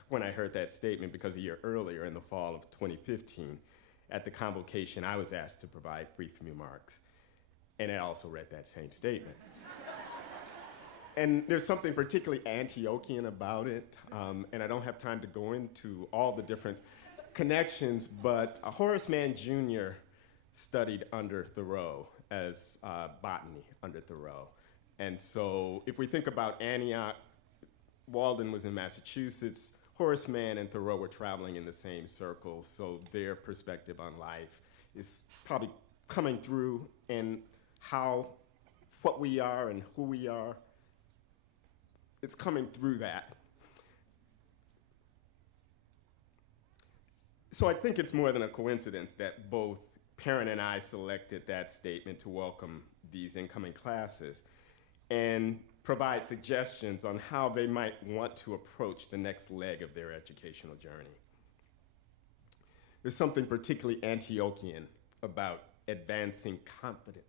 when I heard that statement, because a year earlier, in the fall of 2015, at the convocation, I was asked to provide brief remarks, and I also read that same statement. And there's something particularly Antiochian about it, and I don't have time to go into all the different connections, but Horace Mann Jr. studied under Thoreau as botany under Thoreau. And so if we think about Antioch, Walden was in Massachusetts, Horace Mann and Thoreau were traveling in the same circles, so their perspective on life is probably coming through in what we are and who we are. It's coming through that. So I think it's more than a coincidence that both Perrin and I selected that statement to welcome these incoming classes and provide suggestions on how they might want to approach the next leg of their educational journey. There's something particularly Antiochian about advancing confidently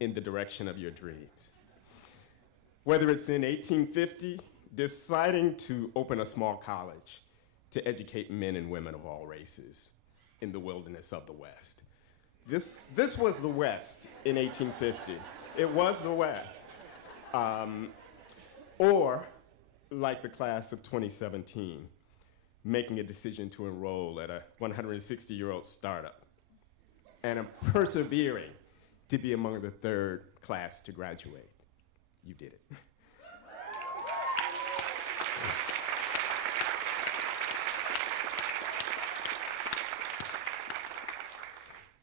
in the direction of your dreams. Whether it's in 1850, deciding to open a small college to educate men and women of all races in the wilderness of the West. This was the West in 1850. It was the West. Or, like the class of 2017, making a decision to enroll at a 160-year-old startup and persevering to be among the third class to graduate. You did it.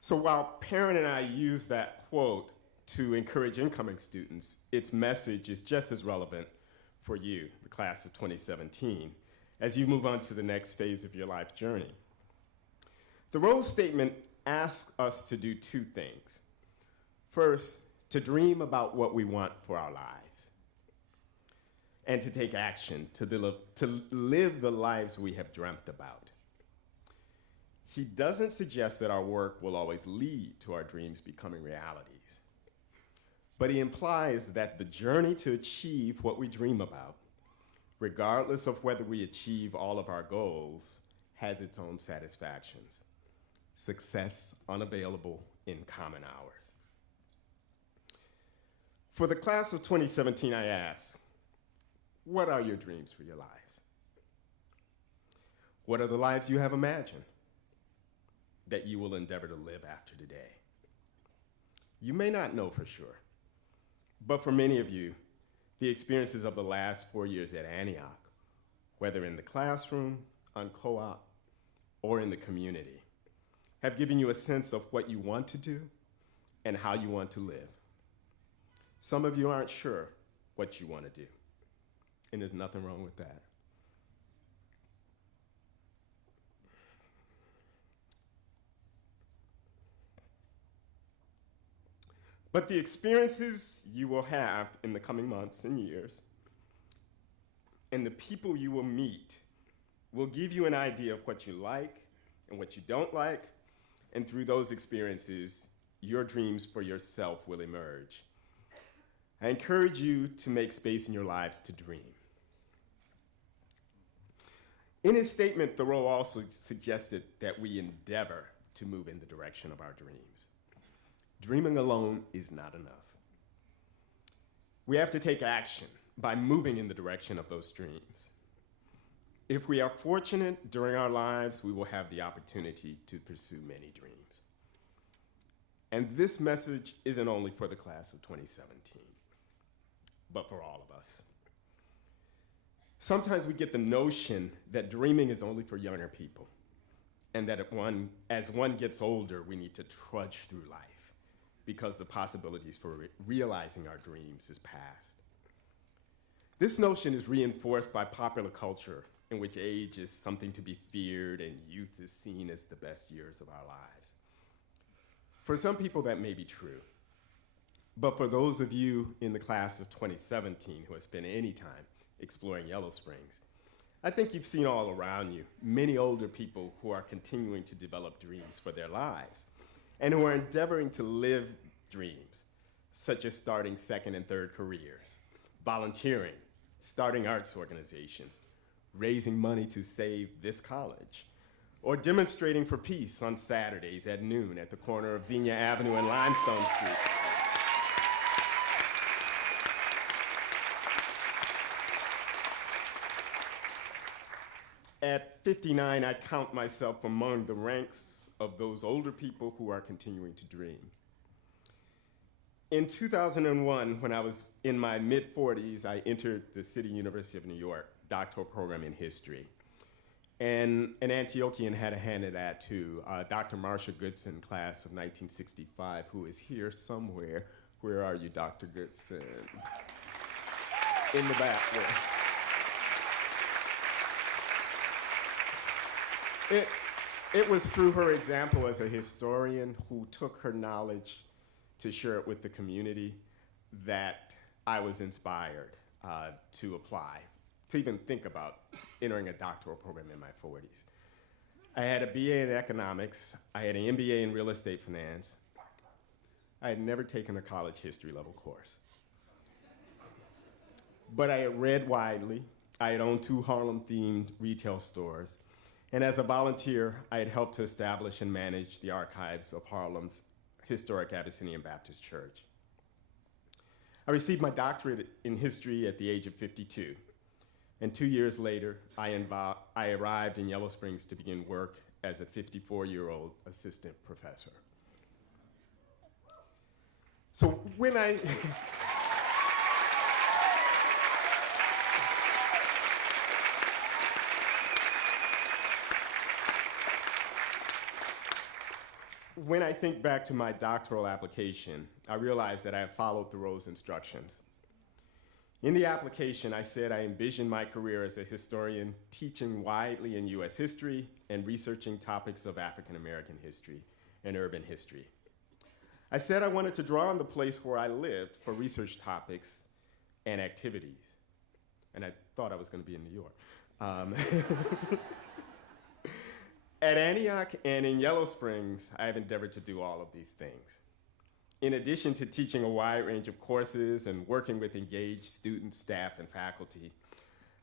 So while Perrin and I use that quote to encourage incoming students, its message is just as relevant for you, the class of 2017, as you move on to the next phase of your life journey. The role statement asks us to do two things. First, to dream about what we want for our lives, and to take action to live the lives we have dreamt about. He doesn't suggest that our work will always lead to our dreams becoming realities, but he implies that the journey to achieve what we dream about, regardless of whether we achieve all of our goals, has its own satisfactions. Success unavailable in common hours. For the class of 2017, I ask, what are your dreams for your lives? What are the lives you have imagined that you will endeavor to live after today? You may not know for sure, but for many of you, the experiences of the last 4 years at Antioch, whether in the classroom, on co-op, or in the community, have given you a sense of what you want to do and how you want to live. Some of you aren't sure what you want to do, and there's nothing wrong with that. But the experiences you will have in the coming months and years, and the people you will meet, will give you an idea of what you like and what you don't like, and through those experiences, your dreams for yourself will emerge. I encourage you to make space in your lives to dream. In his statement, Thoreau also suggested that we endeavor to move in the direction of our dreams. Dreaming alone is not enough. We have to take action by moving in the direction of those dreams. If we are fortunate during our lives, we will have the opportunity to pursue many dreams. And this message isn't only for the class of 2017, but for all of us. Sometimes we get the notion that dreaming is only for younger people, and that as one gets older, we need to trudge through life because the possibilities for realizing our dreams is past. This notion is reinforced by popular culture, in which age is something to be feared and youth is seen as the best years of our lives. For some people, that may be true. But for those of you in the class of 2017 who have spent any time exploring Yellow Springs, I think you've seen all around you many older people who are continuing to develop dreams for their lives and who are endeavoring to live dreams, such as starting second and third careers, volunteering, starting arts organizations, raising money to save this college, or demonstrating for peace on Saturdays at noon at the corner of Xenia Avenue and Limestone Street. At 59, I count myself among the ranks of those older people who are continuing to dream. In 2001, when I was in my mid-40s, I entered the City University of New York doctoral program in history. And an Antiochian had a hand in that too, Dr. Marcia Goodson, class of 1965, who is here somewhere. Where are you, Dr. Goodson? In the back there. It was through her example as a historian who took her knowledge to share it with the community that I was inspired to apply, to even think about entering a doctoral program in my 40s. I had a BA in economics. I had an MBA in real estate finance. I had never taken a college history level course. But I had read widely. I had owned 2 Harlem-themed retail stores. And as a volunteer, I had helped to establish and manage the archives of Harlem's historic Abyssinian Baptist Church. I received my doctorate in history at the age of 52. And 2 years later, I arrived in Yellow Springs to begin work as a 54-year-old assistant professor. So when I think back to my doctoral application, I realize that I have followed Thoreau's instructions. In the application, I said I envisioned my career as a historian teaching widely in US history and researching topics of African American history and urban history. I said I wanted to draw on the place where I lived for research topics and activities. And I thought I was going to be in New York. At Antioch and in Yellow Springs, I have endeavored to do all of these things. In addition to teaching a wide range of courses and working with engaged students, staff, and faculty,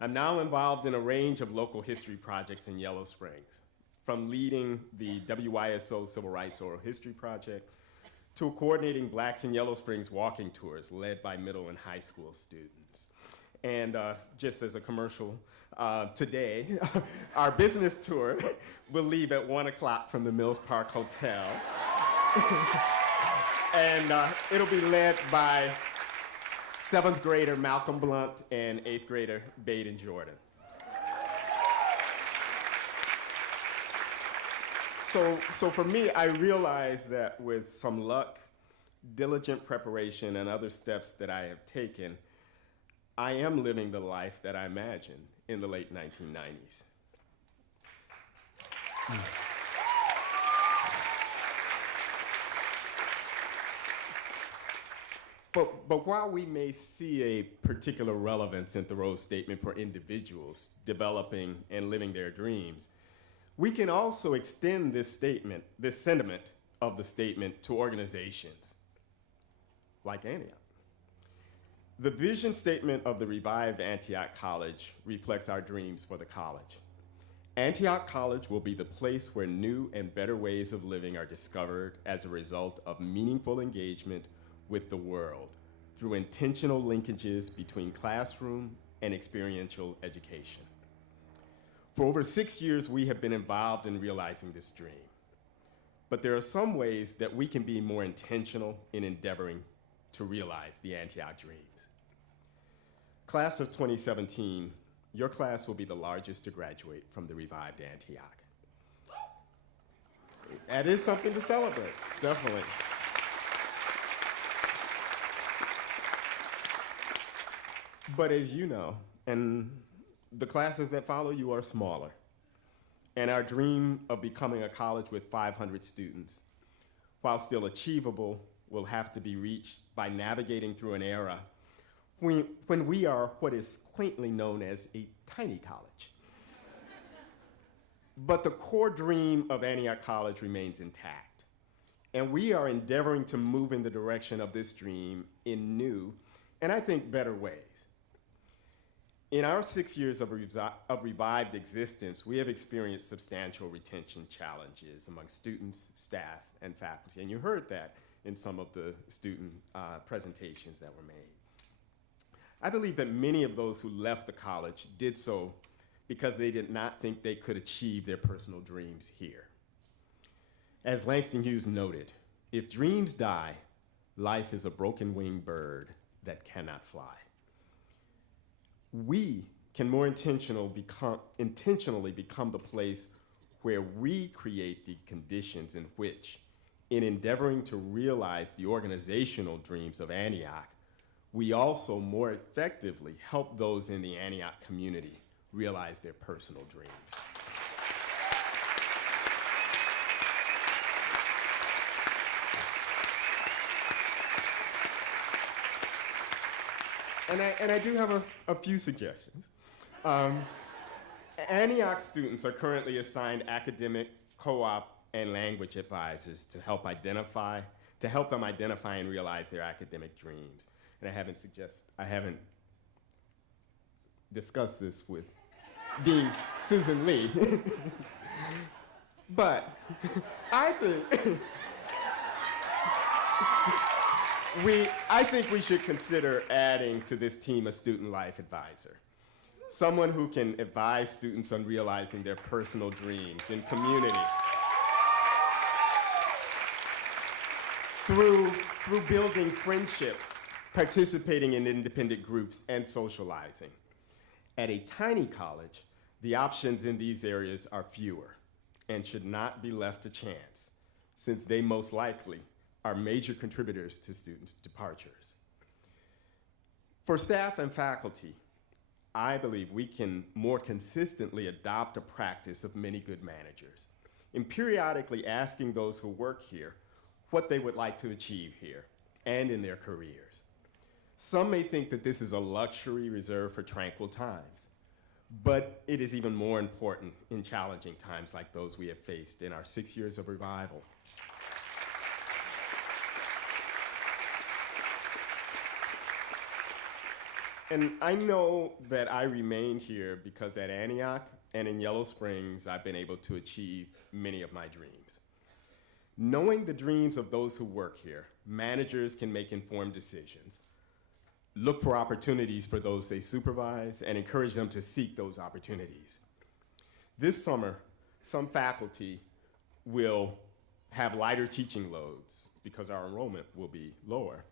I'm now involved in a range of local history projects in Yellow Springs, from leading the WYSO Civil Rights Oral History Project to coordinating Blacks in Yellow Springs walking tours led by middle and high school students. And just as a commercial, today, our business tour will leave at 1 o'clock from the Mills Park Hotel. And it'll be led by 7th grader Malcolm Blunt and 8th grader Baden Jordan. So for me, I realize that with some luck, diligent preparation, and other steps that I have taken, I am living the life that I imagined in the late 1990s. But while we may see a particular relevance in Thoreau's statement for individuals developing and living their dreams, we can also extend this statement, this sentiment of the statement, to organizations like Antioch. The vision statement of the revived Antioch College reflects our dreams for the college. Antioch College will be the place where new and better ways of living are discovered as a result of meaningful engagement with the world through intentional linkages between classroom and experiential education. For over 6 years, we have been involved in realizing this dream. But there are some ways that we can be more intentional in endeavoring to realize the Antioch dreams. Class of 2017, your class will be the largest to graduate from the revived Antioch. That is something to celebrate, definitely. But as you know, and the classes that follow you are smaller. And our dream of becoming a college with 500 students, while still achievable, will have to be reached by navigating through an era when we are what is quaintly known as a tiny college. But the core dream of Antioch College remains intact, and we are endeavoring to move in the direction of this dream in new, and I think better ways. In our 6 years of revived existence, we have experienced substantial retention challenges among students, staff, and faculty, and you heard that in some of the student presentations that were made. I believe that many of those who left the college did so because they did not think they could achieve their personal dreams here. As Langston Hughes noted, if dreams die, life is a broken-winged bird that cannot fly. We can more intentionally become the place where we create the conditions in which, in endeavoring to realize the organizational dreams of Antioch, we also more effectively help those in the Antioch community realize their personal dreams. And I do have a few suggestions. Antioch students are currently assigned academic, co-op, and language advisors to help them identify and realize their academic dreams. And I haven't discussed this with Dean Susan Lee. But I think we should consider adding to this team a student life advisor, someone who can advise students on realizing their personal dreams in community through building friendships, participating in independent groups, and socializing. At a tiny college, the options in these areas are fewer and should not be left to chance, since they most likely are major contributors to students' departures. For staff and faculty, I believe we can more consistently adopt a practice of many good managers, in periodically asking those who work here what they would like to achieve here and in their careers. Some may think that this is a luxury reserved for tranquil times, but it is even more important in challenging times like those we have faced in our 6 years of revival. And I know that I remain here because at Antioch and in Yellow Springs, I've been able to achieve many of my dreams. Knowing the dreams of those who work here, managers can make informed decisions, look for opportunities for those they supervise, and encourage them to seek those opportunities. This summer, some faculty will have lighter teaching loads because our enrollment will be lower.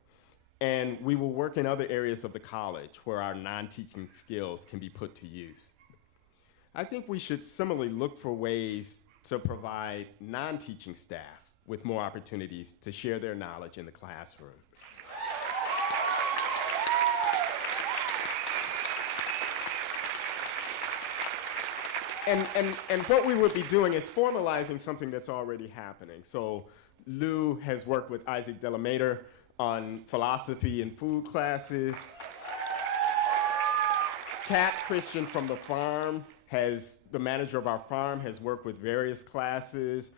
And we will work in other areas of the college where our non-teaching skills can be put to use. I think we should similarly look for ways to provide non-teaching staff with more opportunities to share their knowledge in the classroom. And what we would be doing is formalizing something that's already happening. So Lou has worked with Isaac Delamater on philosophy and food classes. Kat Christian from the farm the manager of our farm, has worked with various classes.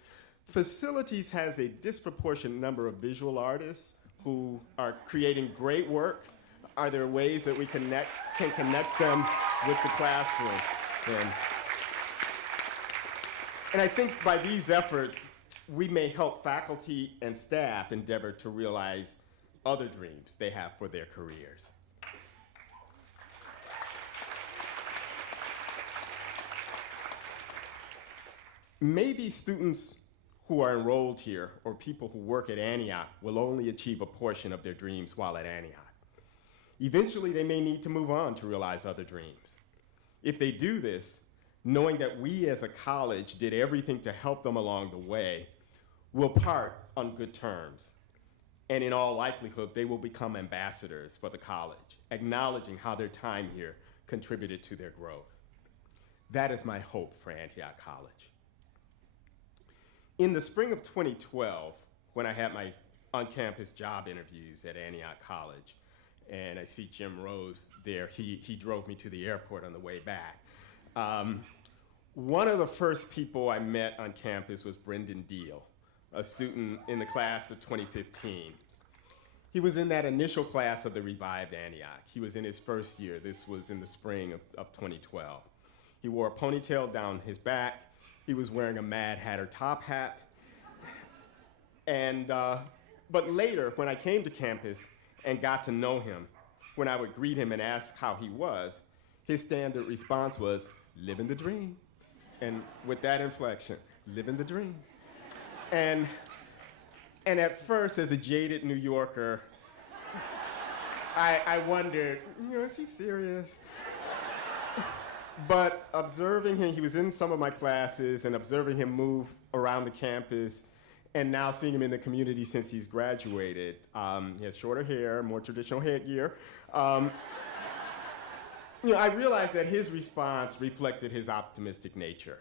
Facilities has a disproportionate number of visual artists who are creating great work. Are there ways that we can connect them with the classroom? And I think by these efforts, we may help faculty and staff endeavor to realize other dreams they have for their careers. Maybe students who are enrolled here or people who work at Antioch will only achieve a portion of their dreams while at Antioch. Eventually, they may need to move on to realize other dreams. If they do this, knowing that we as a college did everything to help them along the way, we'll part on good terms. And in all likelihood, they will become ambassadors for the college, acknowledging how their time here contributed to their growth. That is my hope for Antioch College. In the spring of 2012, when I had my on-campus job interviews at Antioch College. And I see Jim Rose there. He drove me to the airport on the way back. One of the first people I met on campus was Brendan Deal, a student in the class of 2015. He was in that initial class of the revived Antioch. He was in his first year. This was in the spring of 2012. He wore a ponytail down his back. He was wearing a Mad Hatter top hat. And, but later, when I came to campus and got to know him, when I would greet him and ask how he was, his standard response was, living the dream. And with that inflection, living the dream. And at first, as a jaded New Yorker, I wondered, is he serious? But observing him, he was in some of my classes, and observing him move around the campus, and now seeing him in the community since he's graduated. He has shorter hair, more traditional headgear. I realized that his response reflected his optimistic nature.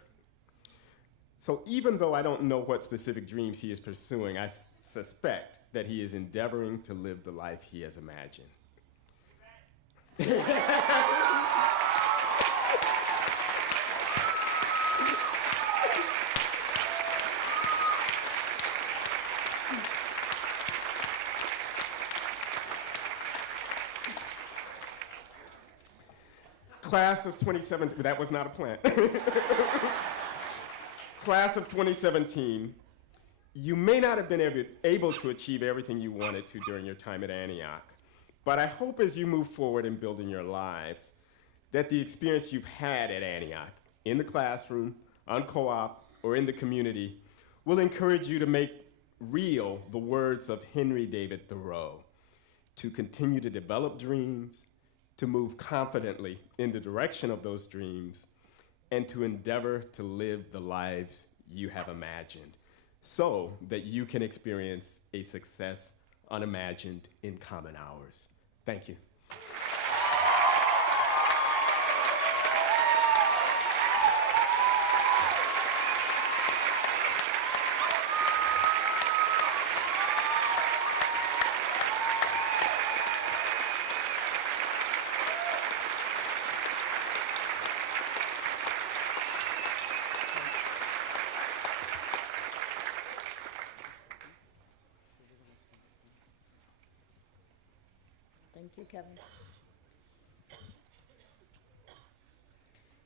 So even though I don't know what specific dreams he is pursuing, I suspect that he is endeavoring to live the life he has imagined. Class of 2017, that was not a plan. Class of 2017, you may not have been able to achieve everything you wanted to during your time at Antioch, but I hope as you move forward in building your lives, that the experience you've had at Antioch, in the classroom, on co-op, or in the community, will encourage you to make real the words of Henry David Thoreau, to continue to develop dreams, to move confidently in the direction of those dreams, and to endeavor to live the lives you have imagined so that you can experience a success unimagined in common hours. Thank you. Thank you, Kevin.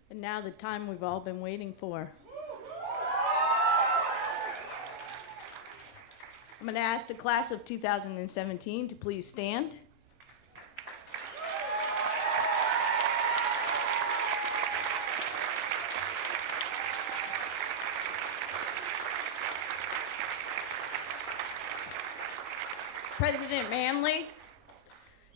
And now the time we've all been waiting for. I'm going to ask the class of 2017 to please stand. President Manley,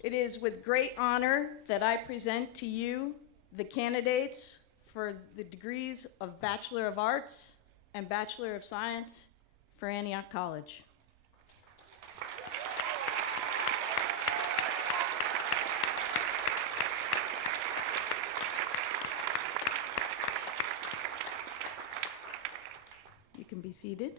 it is with great honor that I present to you the candidates for the degrees of Bachelor of Arts and Bachelor of Science for Antioch College. You can be seated.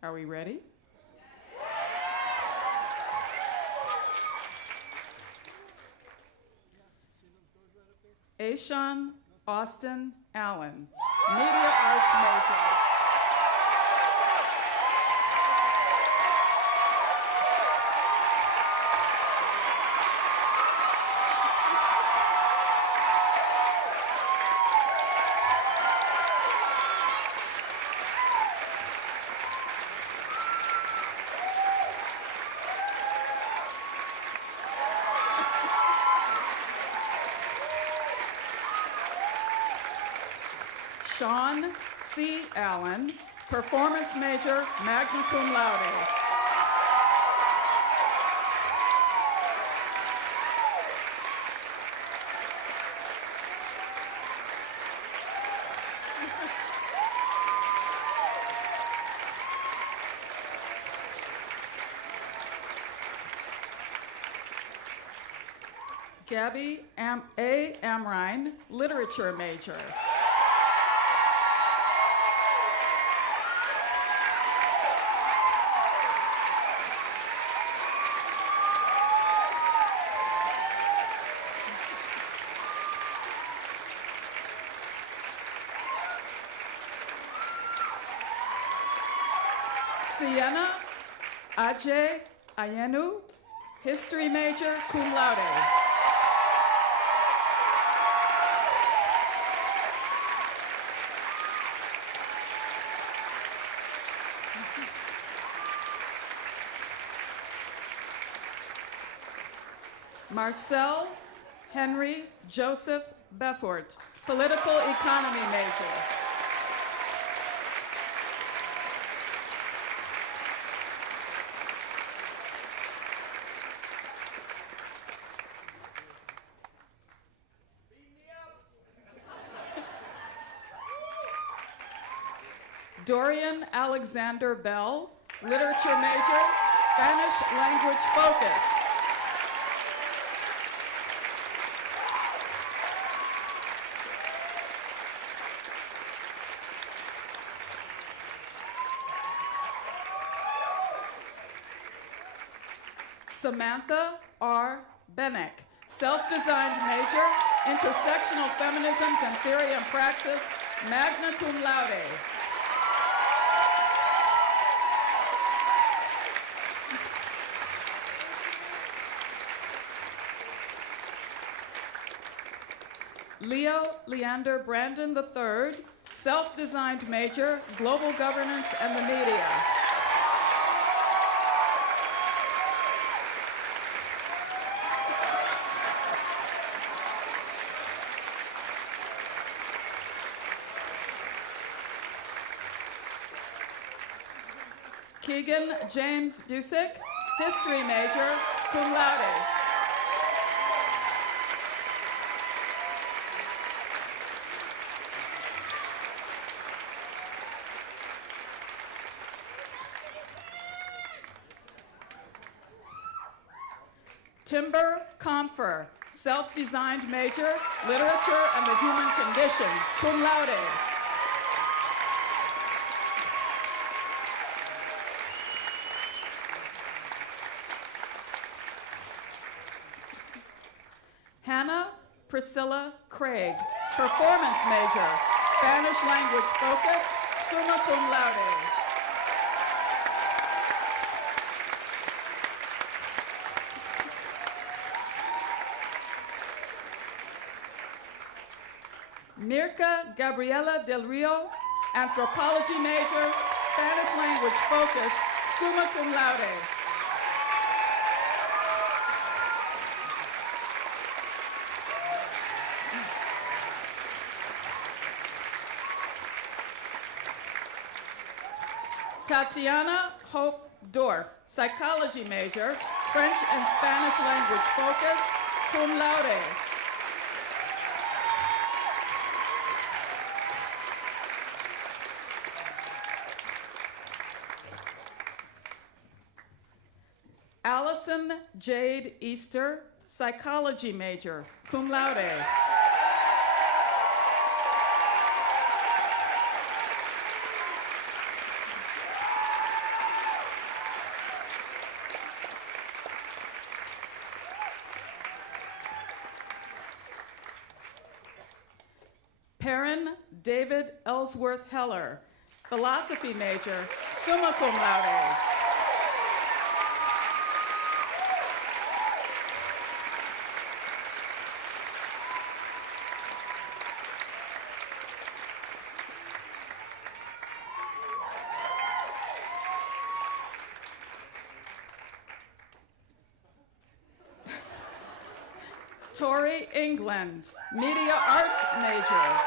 Are we ready? Ashawn Austin Allen, Media Arts major. Sean C. Allen, performance major, magna cum laude. Gabby A. Amrine, literature major. Sienna Ajay Ayenu, history major, cum laude. Marcel Henry Joseph Beffort, political economy major. Dorian Alexander Bell, literature major, Spanish language focus. Samantha R. Benek, self-designed major, intersectional feminisms and theory and praxis, magna cum laude. Leo Leander Brandon III, self-designed major, global governance and the media. Keegan James Busick, history major, cum laude. Timber Comfer, self-designed major, literature and the human condition, cum laude. Hannah Priscilla Craig, performance major, Spanish language focus, summa cum laude. Mirka Gabriela Del Rio, anthropology major, Spanish language focus, summa cum laude. Tatiana Hope Dorf, psychology major, French and Spanish language focus, cum laude. Allison Jade Easter, psychology major, cum laude. Perrin David Ellsworth Heller, philosophy major, summa cum laude. Tori England, media arts major.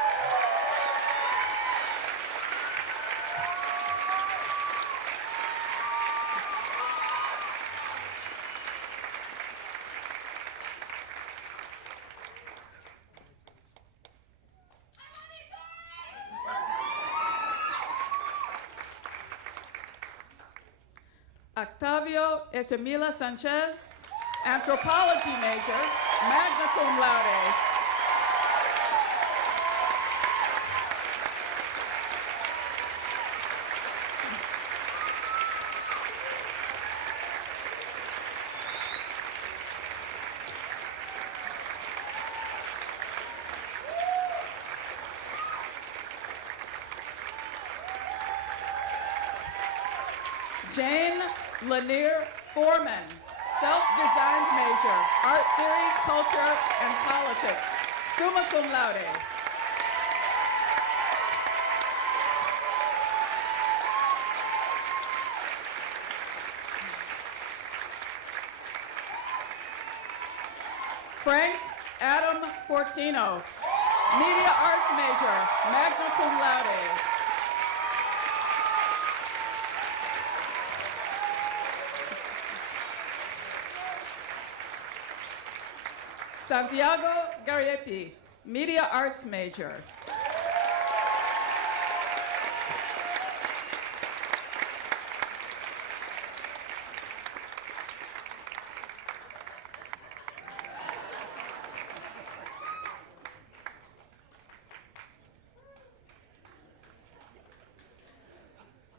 Octavio Echemila Sanchez, anthropology major, magna cum laude. Jane Lanier Foreman, self-designed major, art theory, culture, and politics, summa cum laude. Frank Adam Fortino, media arts major, magna cum laude. Santiago Gariepi, media arts major.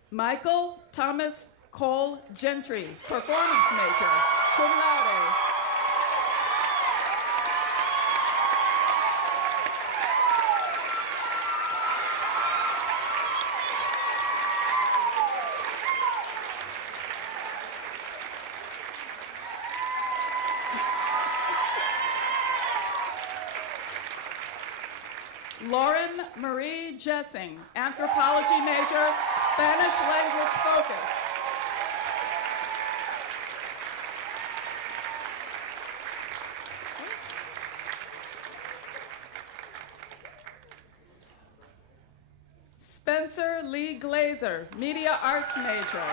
Michael Thomas Cole Gentry, performance major, cum laude. Lauren Marie Jessing, anthropology major, Spanish language focus. Spencer Lee Glazer, media arts major.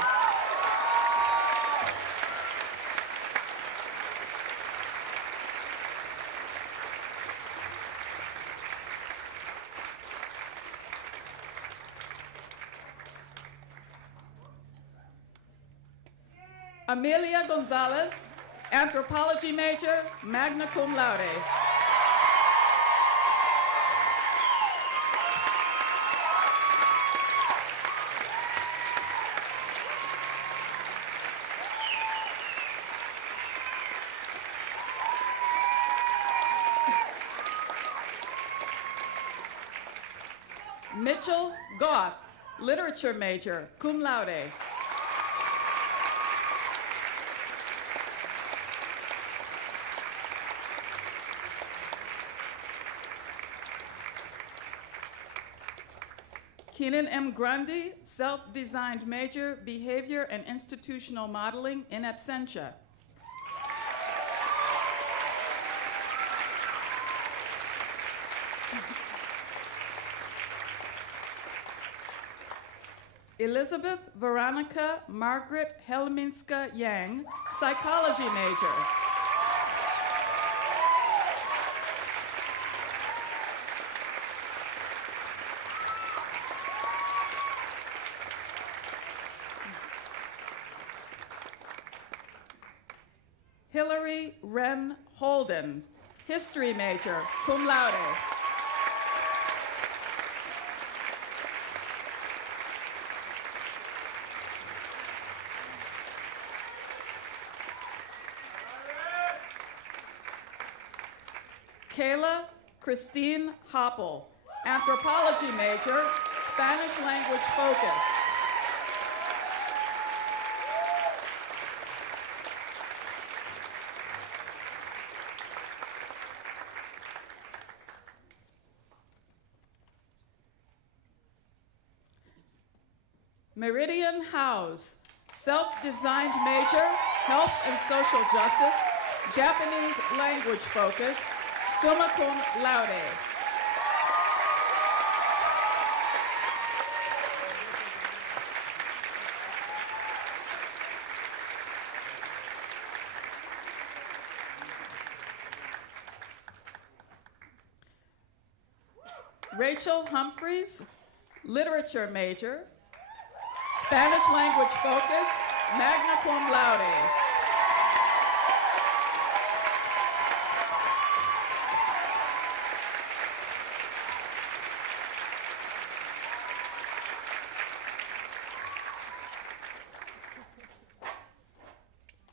Amelia Gonzalez, anthropology major, magna cum laude. Mitchell Goff, literature major, cum laude. Keenan M. Grundy, self-designed major, behavior and institutional modeling in absentia. Elizabeth Veronica Margaret Helminska Yang, psychology major. Hillary Wren Holden, history major, cum laude. Kayla Christine Hoppel, anthropology major, Spanish language focus. Meridian Howes, self-designed major, health and social justice, Japanese language focus, summa cum laude. Rachel Humphreys, literature major, Spanish language focus, magna cum laude.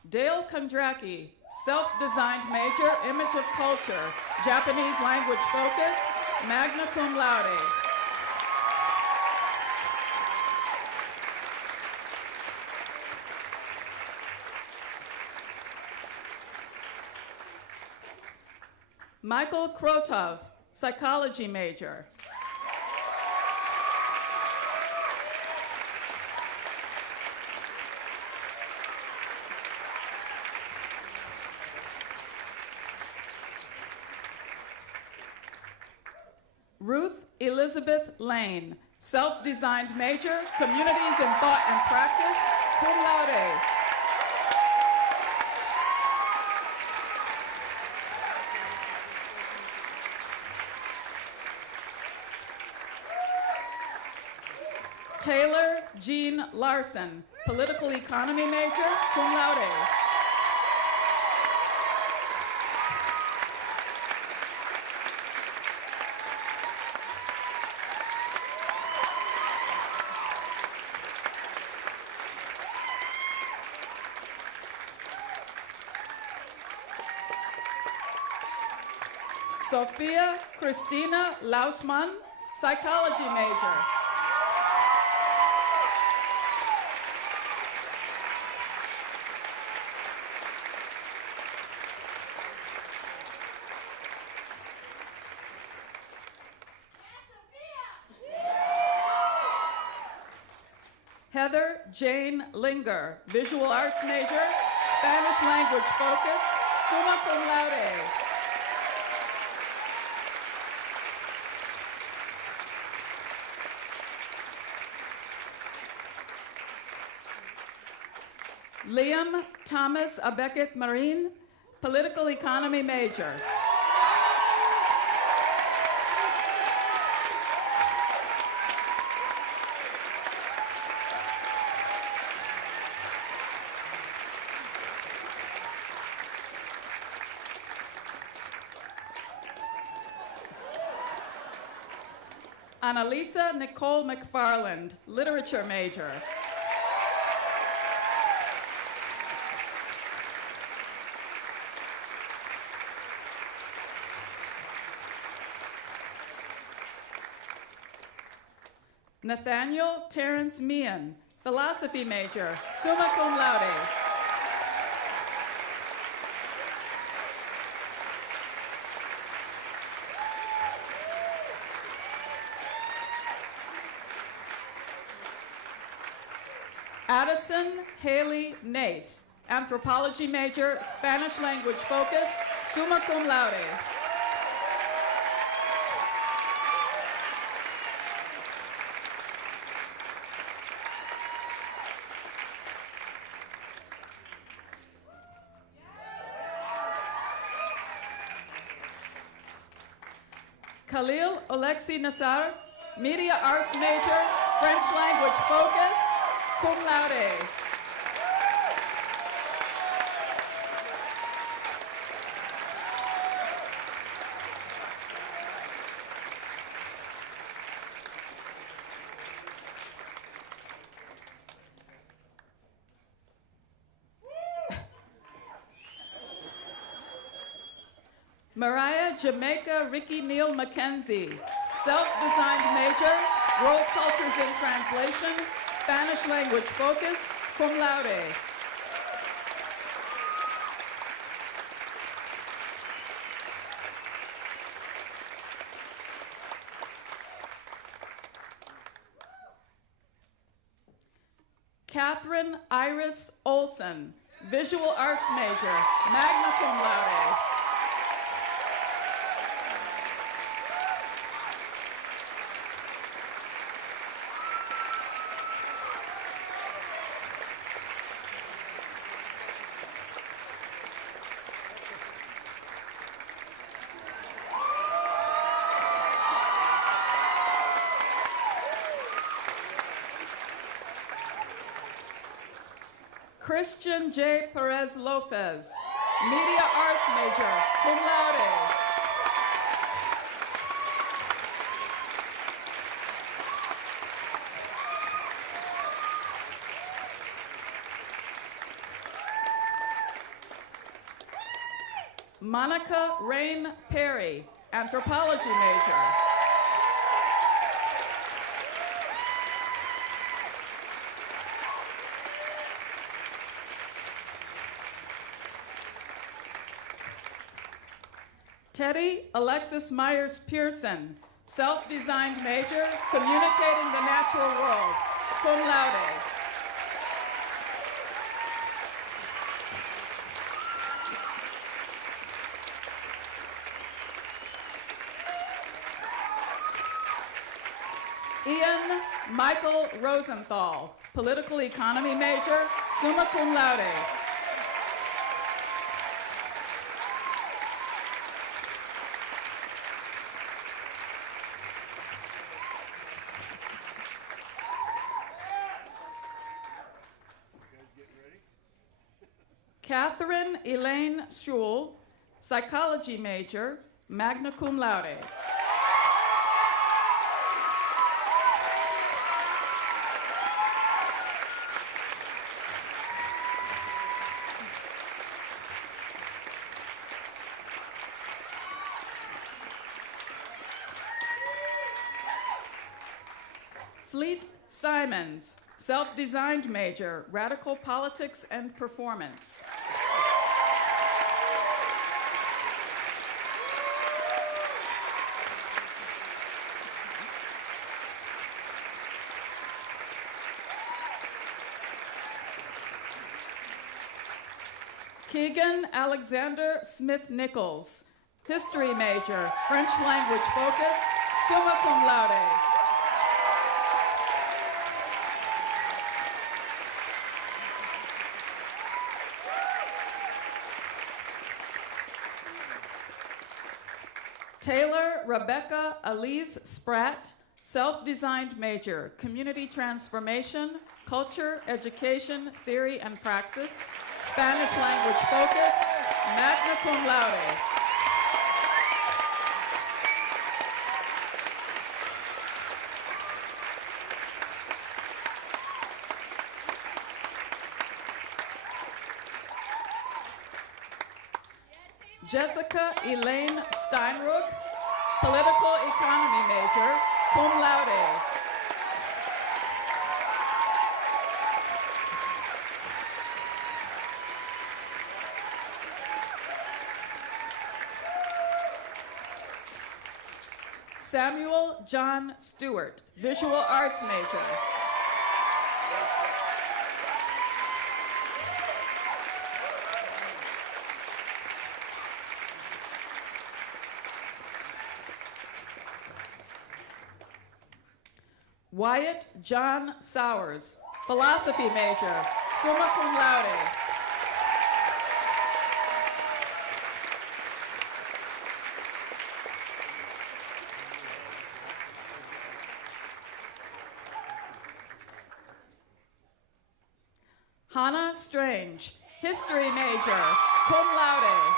Dale Kondraki, self-designed major, image of culture, Japanese language focus, magna cum laude. Michael Krotov, psychology major. Ruth Elizabeth Lane, self-designed major, communities in thought and practice, cum laude. Taylor Jean Larson, political economy major, cum laude. Sophia Christina Lausmann, psychology major. Heather Jane Linger, visual arts major, Spanish language focus, summa cum laude. Liam Thomas Abeket Marine, political economy major. Annalisa Nicole McFarland, literature major. Nathaniel Terrence Meehan, philosophy major, summa cum laude. Addison Haley Nace, anthropology major, Spanish language focus, summa cum laude. Khalil Alexi Nassar, media arts major, French language focus, cum laude. Mariah Jamaica Ricky Neal Mackenzie, self-designed major, world cultures in translation, Spanish language focus, cum laude. Catherine Iris Olson, visual arts major, magna cum laude. Christian J. Perez Lopez, media arts major, cum laude. Monica Rain Perry, anthropology major. Teddy Alexis Myers Pearson, self-designed major, communicating the natural world, cum laude. Ian Michael Rosenthal, political economy major, summa cum laude. Catherine Elaine Schul, psychology major, magna cum laude. Fleet Simons, self-designed major, radical politics and performance. Keegan Alexander Smith Nichols, history major, French language focus, summa cum laude. Taylor Rebecca Elise Spratt, self-designed major, community transformation, culture, education, theory and praxis, Spanish language focus, magna cum laude. Jessica Elaine Steinruck, political economy major, cum laude. Samuel John Stewart, visual arts major. Wyatt John Sowers, philosophy major, summa cum laude. Hannah Strange, history major, cum laude.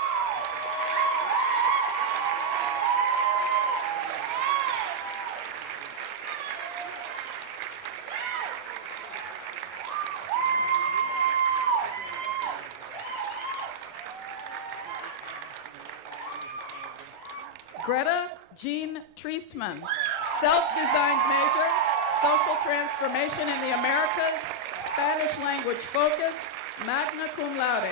Greta Jean Treestman, self-designed major, social transformation in the Americas, Spanish language focus, magna cum laude.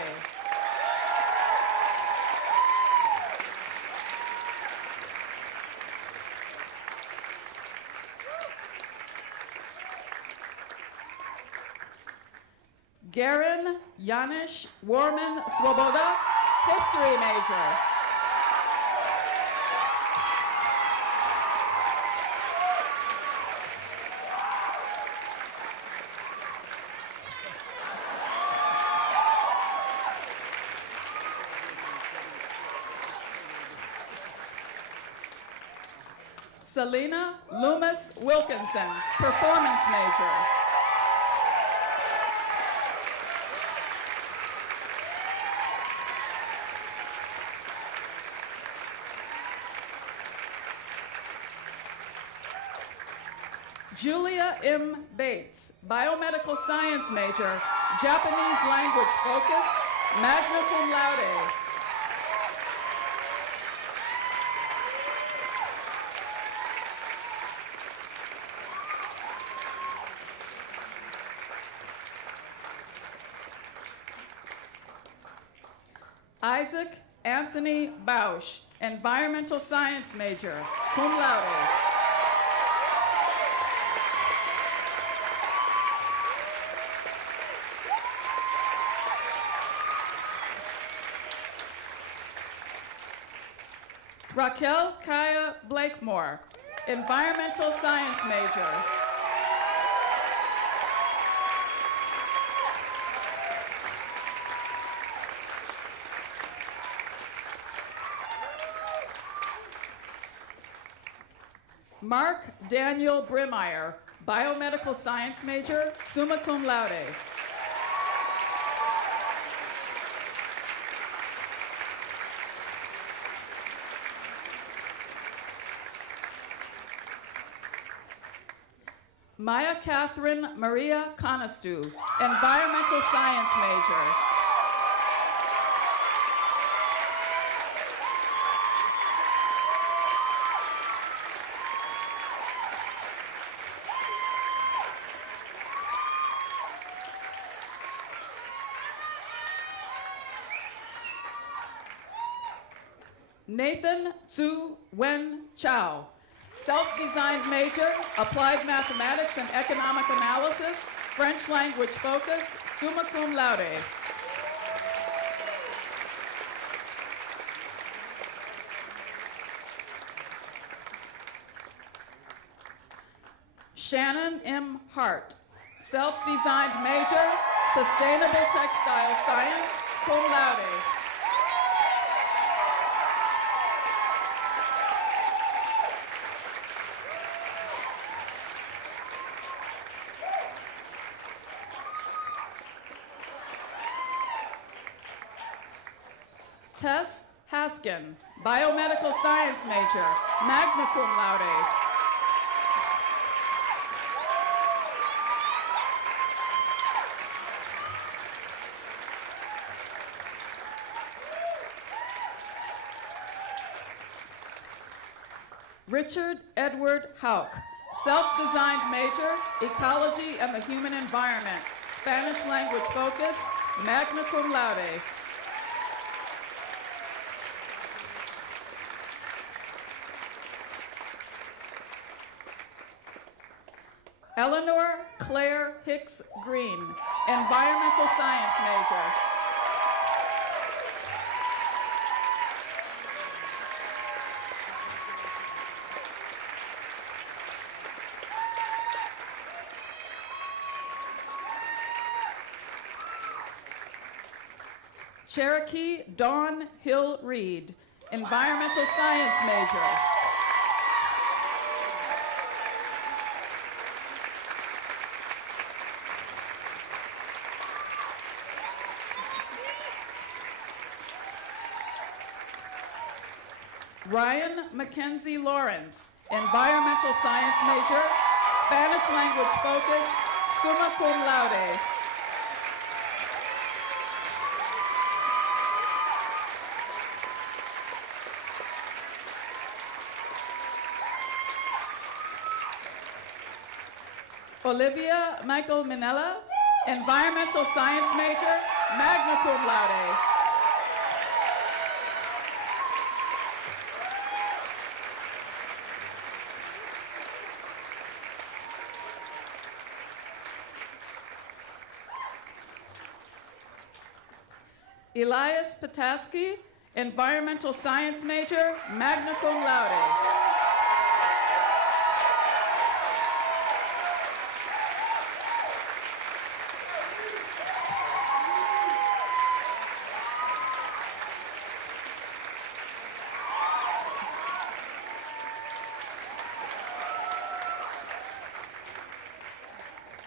Garen Janish Warman Swoboda, history major. Selena Loomis Wilkinson, performance major. Julia M. Bates, biomedical science major, Japanese language focus, magna cum laude. Isaac Anthony Bausch, environmental science major, cum laude. Raquel Kaya Blakemore, environmental science major. Mark Daniel Brimeyer, biomedical science major, summa cum laude. Maya Catherine Maria Conastu, environmental science major. Nathan Tzu Wen Chow, self-designed major, applied mathematics and economic analysis, French language focus, summa cum laude. Shannon M. Hart, self-designed major, sustainable textile science, cum laude. Tess Haskin, biomedical science major, magna cum laude. Richard Edward Hauk, self-designed major, ecology and the human environment, Spanish language focus, magna cum laude. Eleanor Claire Hicks Green, environmental science major. Cherokee Dawn Hill Reed, environmental science major. Ryan Mackenzie Lawrence, environmental science major, Spanish language focus, summa cum laude. Olivia Michael Minella, environmental science major, magna cum laude. Elias Pataski, environmental science major, magna cum laude.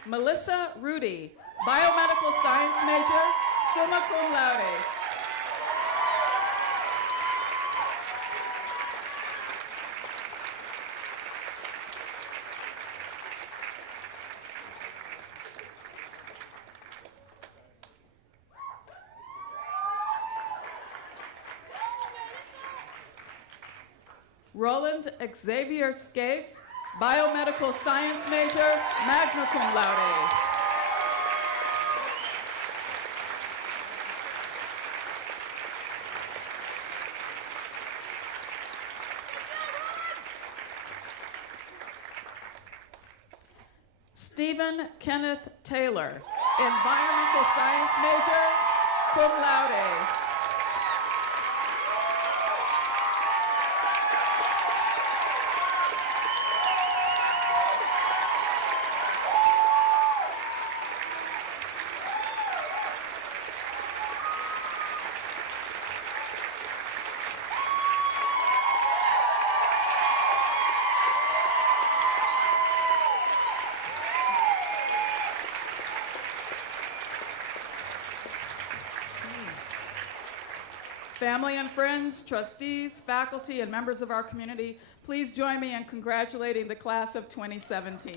Melissa Rudy, biomedical science major, summa cum laude. Roland Xavier Scaife, biomedical science major, magna cum laude. Stephen Kenneth Taylor, environmental science major, cum laude. Family and friends, trustees, faculty, and members of our community, please join me in congratulating the class of 2017.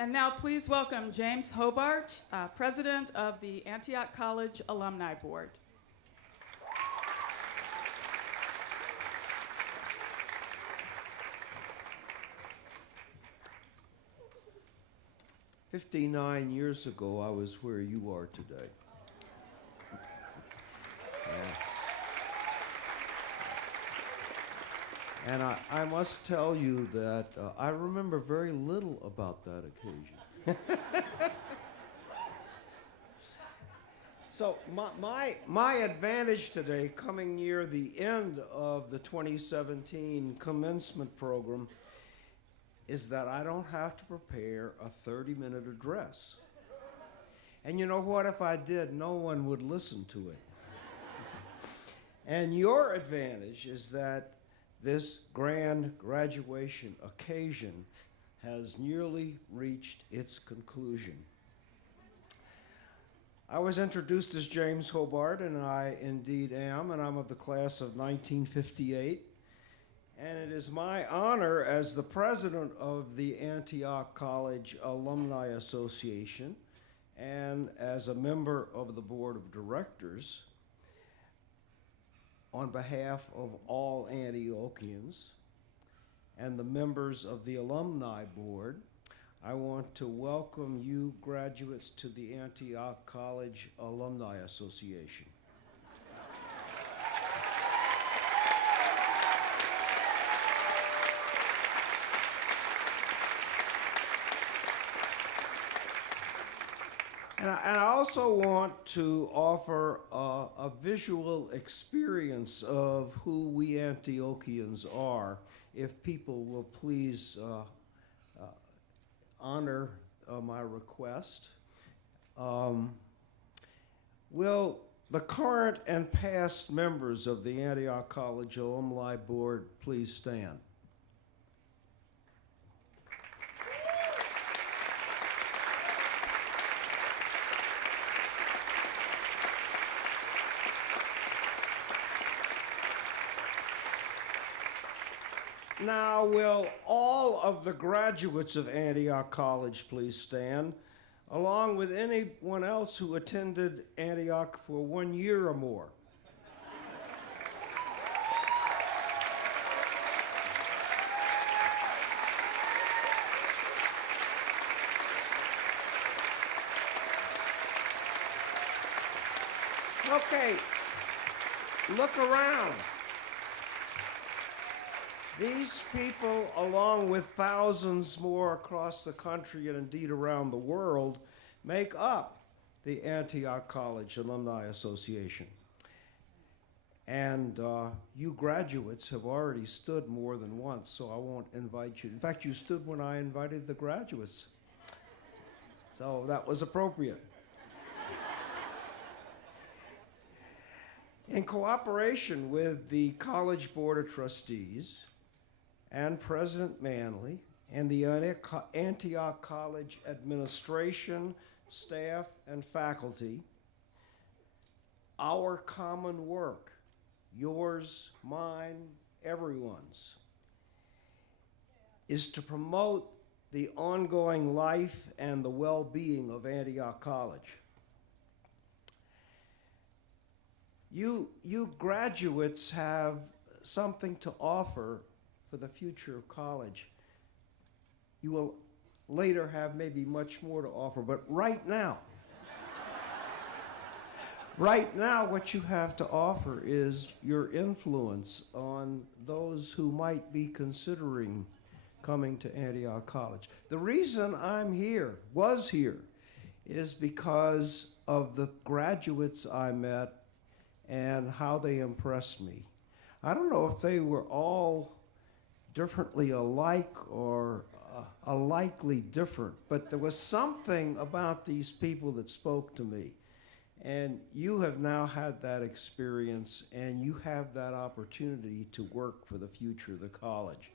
And now please welcome James Hobart, President of the Antioch College Alumni Board. "59 years ago, I was where you are today." And I must tell you that I remember very little about that occasion. So my advantage today, coming near the end of the 2017 commencement program, is that I don't have to prepare a 30-minute address. And you know what? If I did, no one would listen to it. And your advantage is that this grand graduation occasion has nearly reached its conclusion. I was introduced as James Hobart, and I indeed am, and I'm of the class of 1958. And it is my honor as the president of the Antioch College Alumni Association and as a member of the board of directors, on behalf of all Antiochians and the members of the Alumni Board, I want to welcome you graduates to the Antioch College Alumni Association. And I also want to offer a visual experience of who we Antiochians are, if people will please honor my request. Will the current and past members of the Antioch College Alumni Board please stand? Now, will all of the graduates of Antioch College please stand, along with anyone else who attended Antioch for 1 year or more? Okay, look around. These people, along with thousands more across the country and indeed around the world, make up the Antioch College Alumni Association. And you graduates have already stood more than once, so I won't invite you. In fact, you stood when I invited the graduates. So that was appropriate. In cooperation with the College Board of Trustees and President Manley and the Antioch College administration, staff, and faculty, our common work, yours, mine, everyone's, is to promote the ongoing life and the well-being of Antioch College. You graduates have something to offer for the future of college. You will later have maybe much more to offer, but right now, what you have to offer is your influence on those who might be considering coming to Antioch College. The reason I'm here, was here, is because of the graduates I met and how they impressed me. I don't know if they were all differently alike or alikely different, but there was something about these people that spoke to me. And you have now had that experience, and you have that opportunity to work for the future of the college.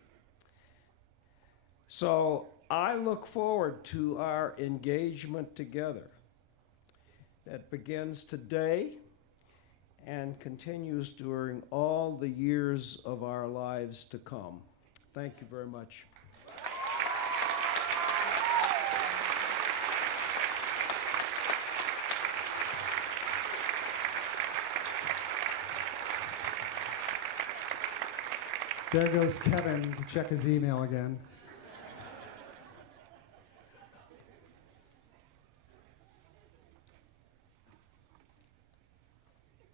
So I look forward to our engagement together that begins today and continues during all the years of our lives to come. Thank you very much. There goes Kevin to check his email again.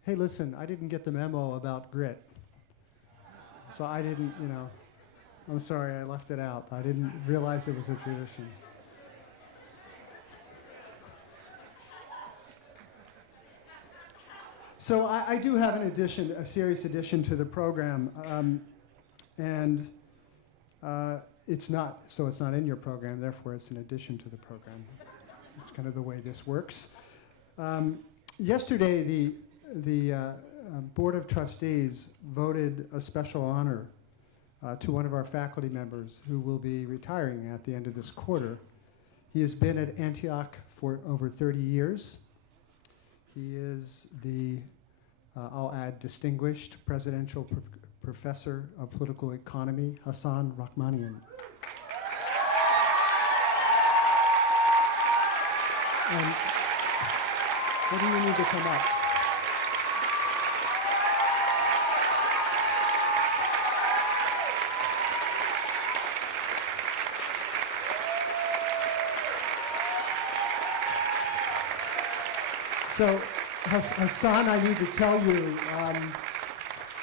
Hey, listen, I didn't get the memo about grit. So I didn't, I'm sorry I left it out. I didn't realize it was a tradition. So I do have a serious addition to the program. And it's not in your program, therefore it's an addition to the program. It's kind of the way this works. Yesterday, the Board of Trustees voted a special honor to one of our faculty members who will be retiring at the end of this quarter. He has been at Antioch for over 30 years. He is the, I'll add, distinguished presidential professor of political economy, Hassan Rahmanian. And what do you need to come up? So, Hassan, I need to tell you,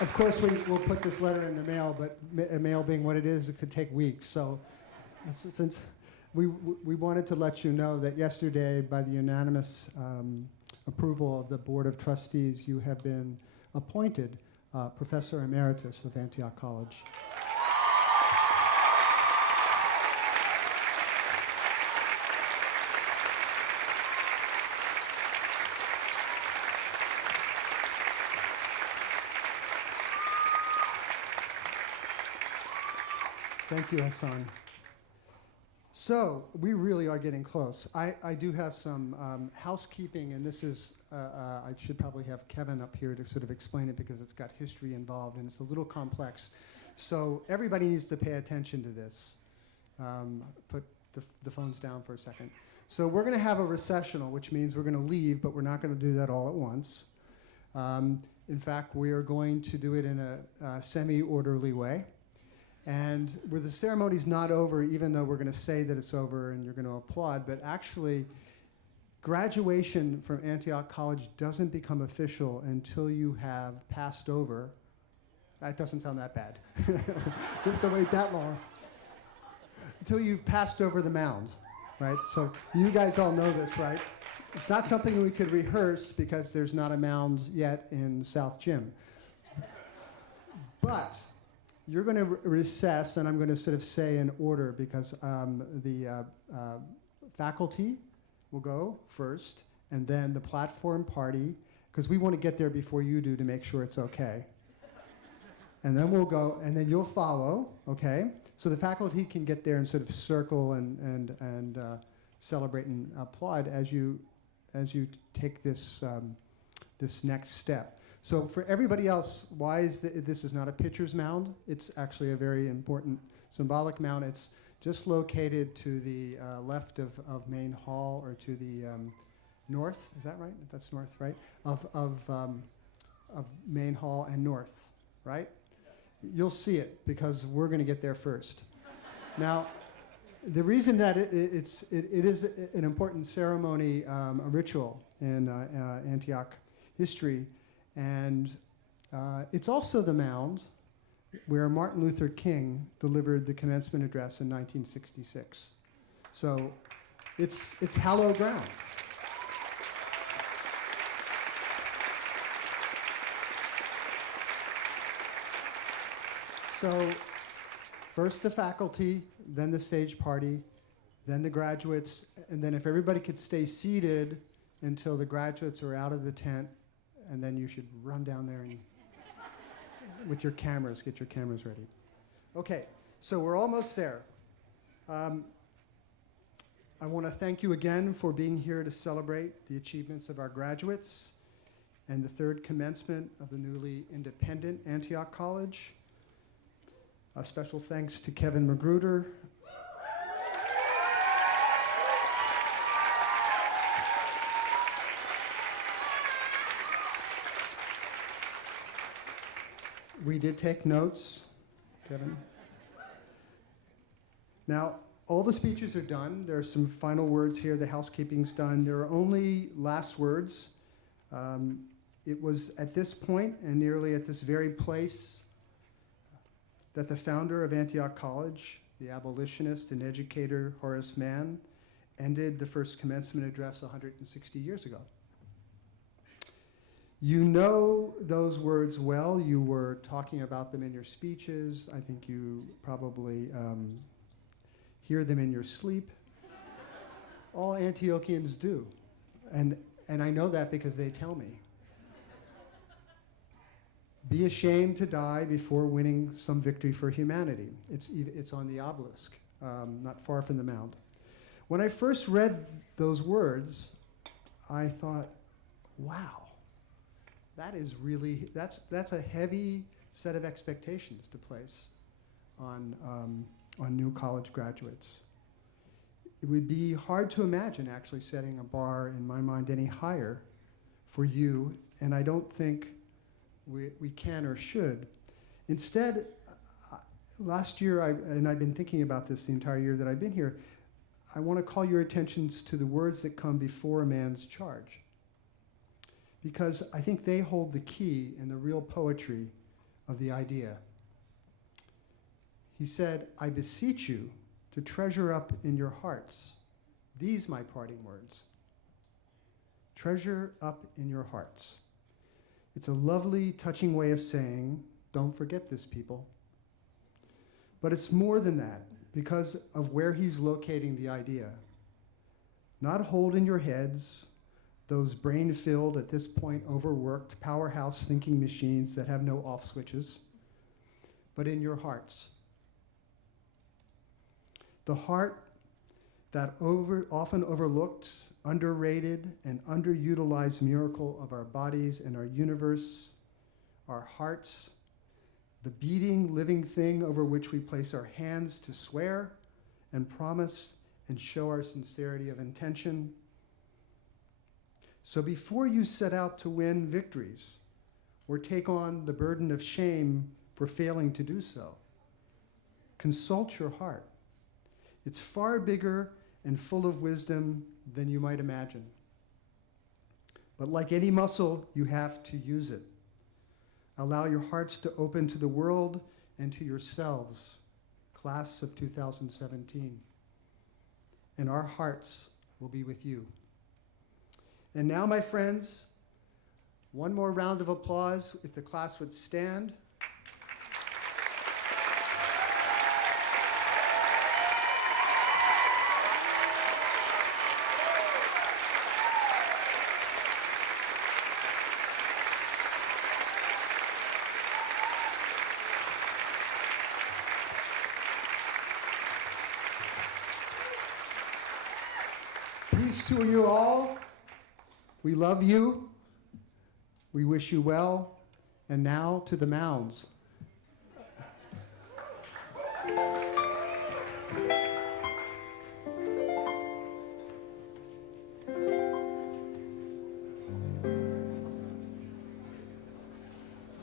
of course, we'll put this letter in the mail, but mail being what it is, it could take weeks. So, since we wanted to let you know that yesterday, by the unanimous approval of the Board of Trustees, you have been appointed Professor Emeritus of Antioch College. Thank you, Hassan. So we really are getting close. I do have some housekeeping, and this is, I should probably have Kevin up here to sort of explain it because it's got history involved and it's a little complex. So everybody needs to pay attention to this. Put the phones down for a second. So we're going to have a recessional, which means we're going to leave, but we're not going to do that all at once. In fact, we are going to do it in a semi-orderly way. And where the ceremony's not over, even though we're going to say that it's over and you're going to applaud, but actually, graduation from Antioch College doesn't become official until you have passed over. That doesn't sound that bad. You have to wait that long. Until you've passed over the mound, right? So you guys all know this, right? It's not something we could rehearse because there's not a mound yet in South Gym. But you're going to recess, and I'm going to sort of say in order because the faculty will go first, and then the platform party, because we want to get there before you do to make sure it's okay. And then we'll go, and then you'll follow, okay? So the faculty can get there and sort of circle and celebrate and applaud as you take this this next step. So for everybody else, why is this is not a pitcher's mound? It's actually a very important symbolic mound. It's just located to the left of Main Hall, or to the north. Is that right? That's north, right? Of Main Hall and north, right? You'll see it because we're going to get there first. Now, the reason that it is an important ceremony, a ritual in Antioch history, and it's also the mound where Martin Luther King delivered the commencement address in 1966. So it's hallowed ground. So first the faculty, then the stage party, then the graduates, and then if everybody could stay seated until the graduates are out of the tent, and then you should run down there and with your cameras, get your cameras ready. Okay, so we're almost there. I want to thank you again for being here to celebrate the achievements of our graduates and the third commencement of the newly independent Antioch College. A special thanks to Kevin Magruder. We did take notes, Kevin. Now, all the speeches are done. There are some final words here. The housekeeping's done. There are only last words. It was at this point, and nearly at this very place, that the founder of Antioch College, the abolitionist and educator Horace Mann, ended the first commencement address 160 years ago. You know those words well. You were talking about them in your speeches. I think you probably hear them in your sleep. All Antiochians do. And I know that because they tell me. Be ashamed to die before winning some victory for humanity. It's on the obelisk, not far from the mound. When I first read those words, I thought, wow, that is really, that's a heavy set of expectations to place on new college graduates. It would be hard to imagine actually setting a bar, in my mind, any higher for you, and I don't think we can or should. Instead, last year, and I've been thinking about this the entire year that I've been here, I want to call your attentions to the words that come before a man's charge, because I think they hold the key and the real poetry of the idea. He said, I beseech you to treasure up in your hearts these my parting words. Treasure up in your hearts. It's a lovely, touching way of saying, don't forget this, people. But it's more than that, because of where he's locating the idea. Not hold in your heads those brain-filled, at this point overworked, powerhouse thinking machines that have no off switches, but in your hearts. The heart, that often overlooked, underrated, and underutilized miracle of our bodies and our universe, our hearts, the beating, living thing over which we place our hands to swear and promise and show our sincerity of intention. So before you set out to win victories or take on the burden of shame for failing to do so, consult your heart. It's far bigger and full of wisdom than you might imagine. But like any muscle, you have to use it. Allow your hearts to open to the world and to yourselves, class of 2017. And our hearts will be with you. And now, my friends, one more round of applause if the class would stand. Peace to you all. We love you. We wish you well. And now to the mounds.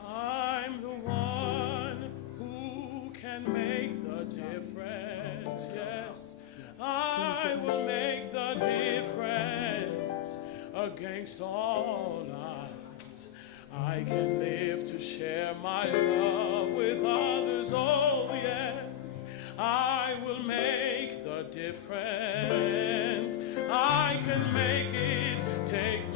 I'm the one who can make the difference, yes. I will make the difference against all odds. I can live to share my love with others, oh yes. I will make the difference. I can make it, take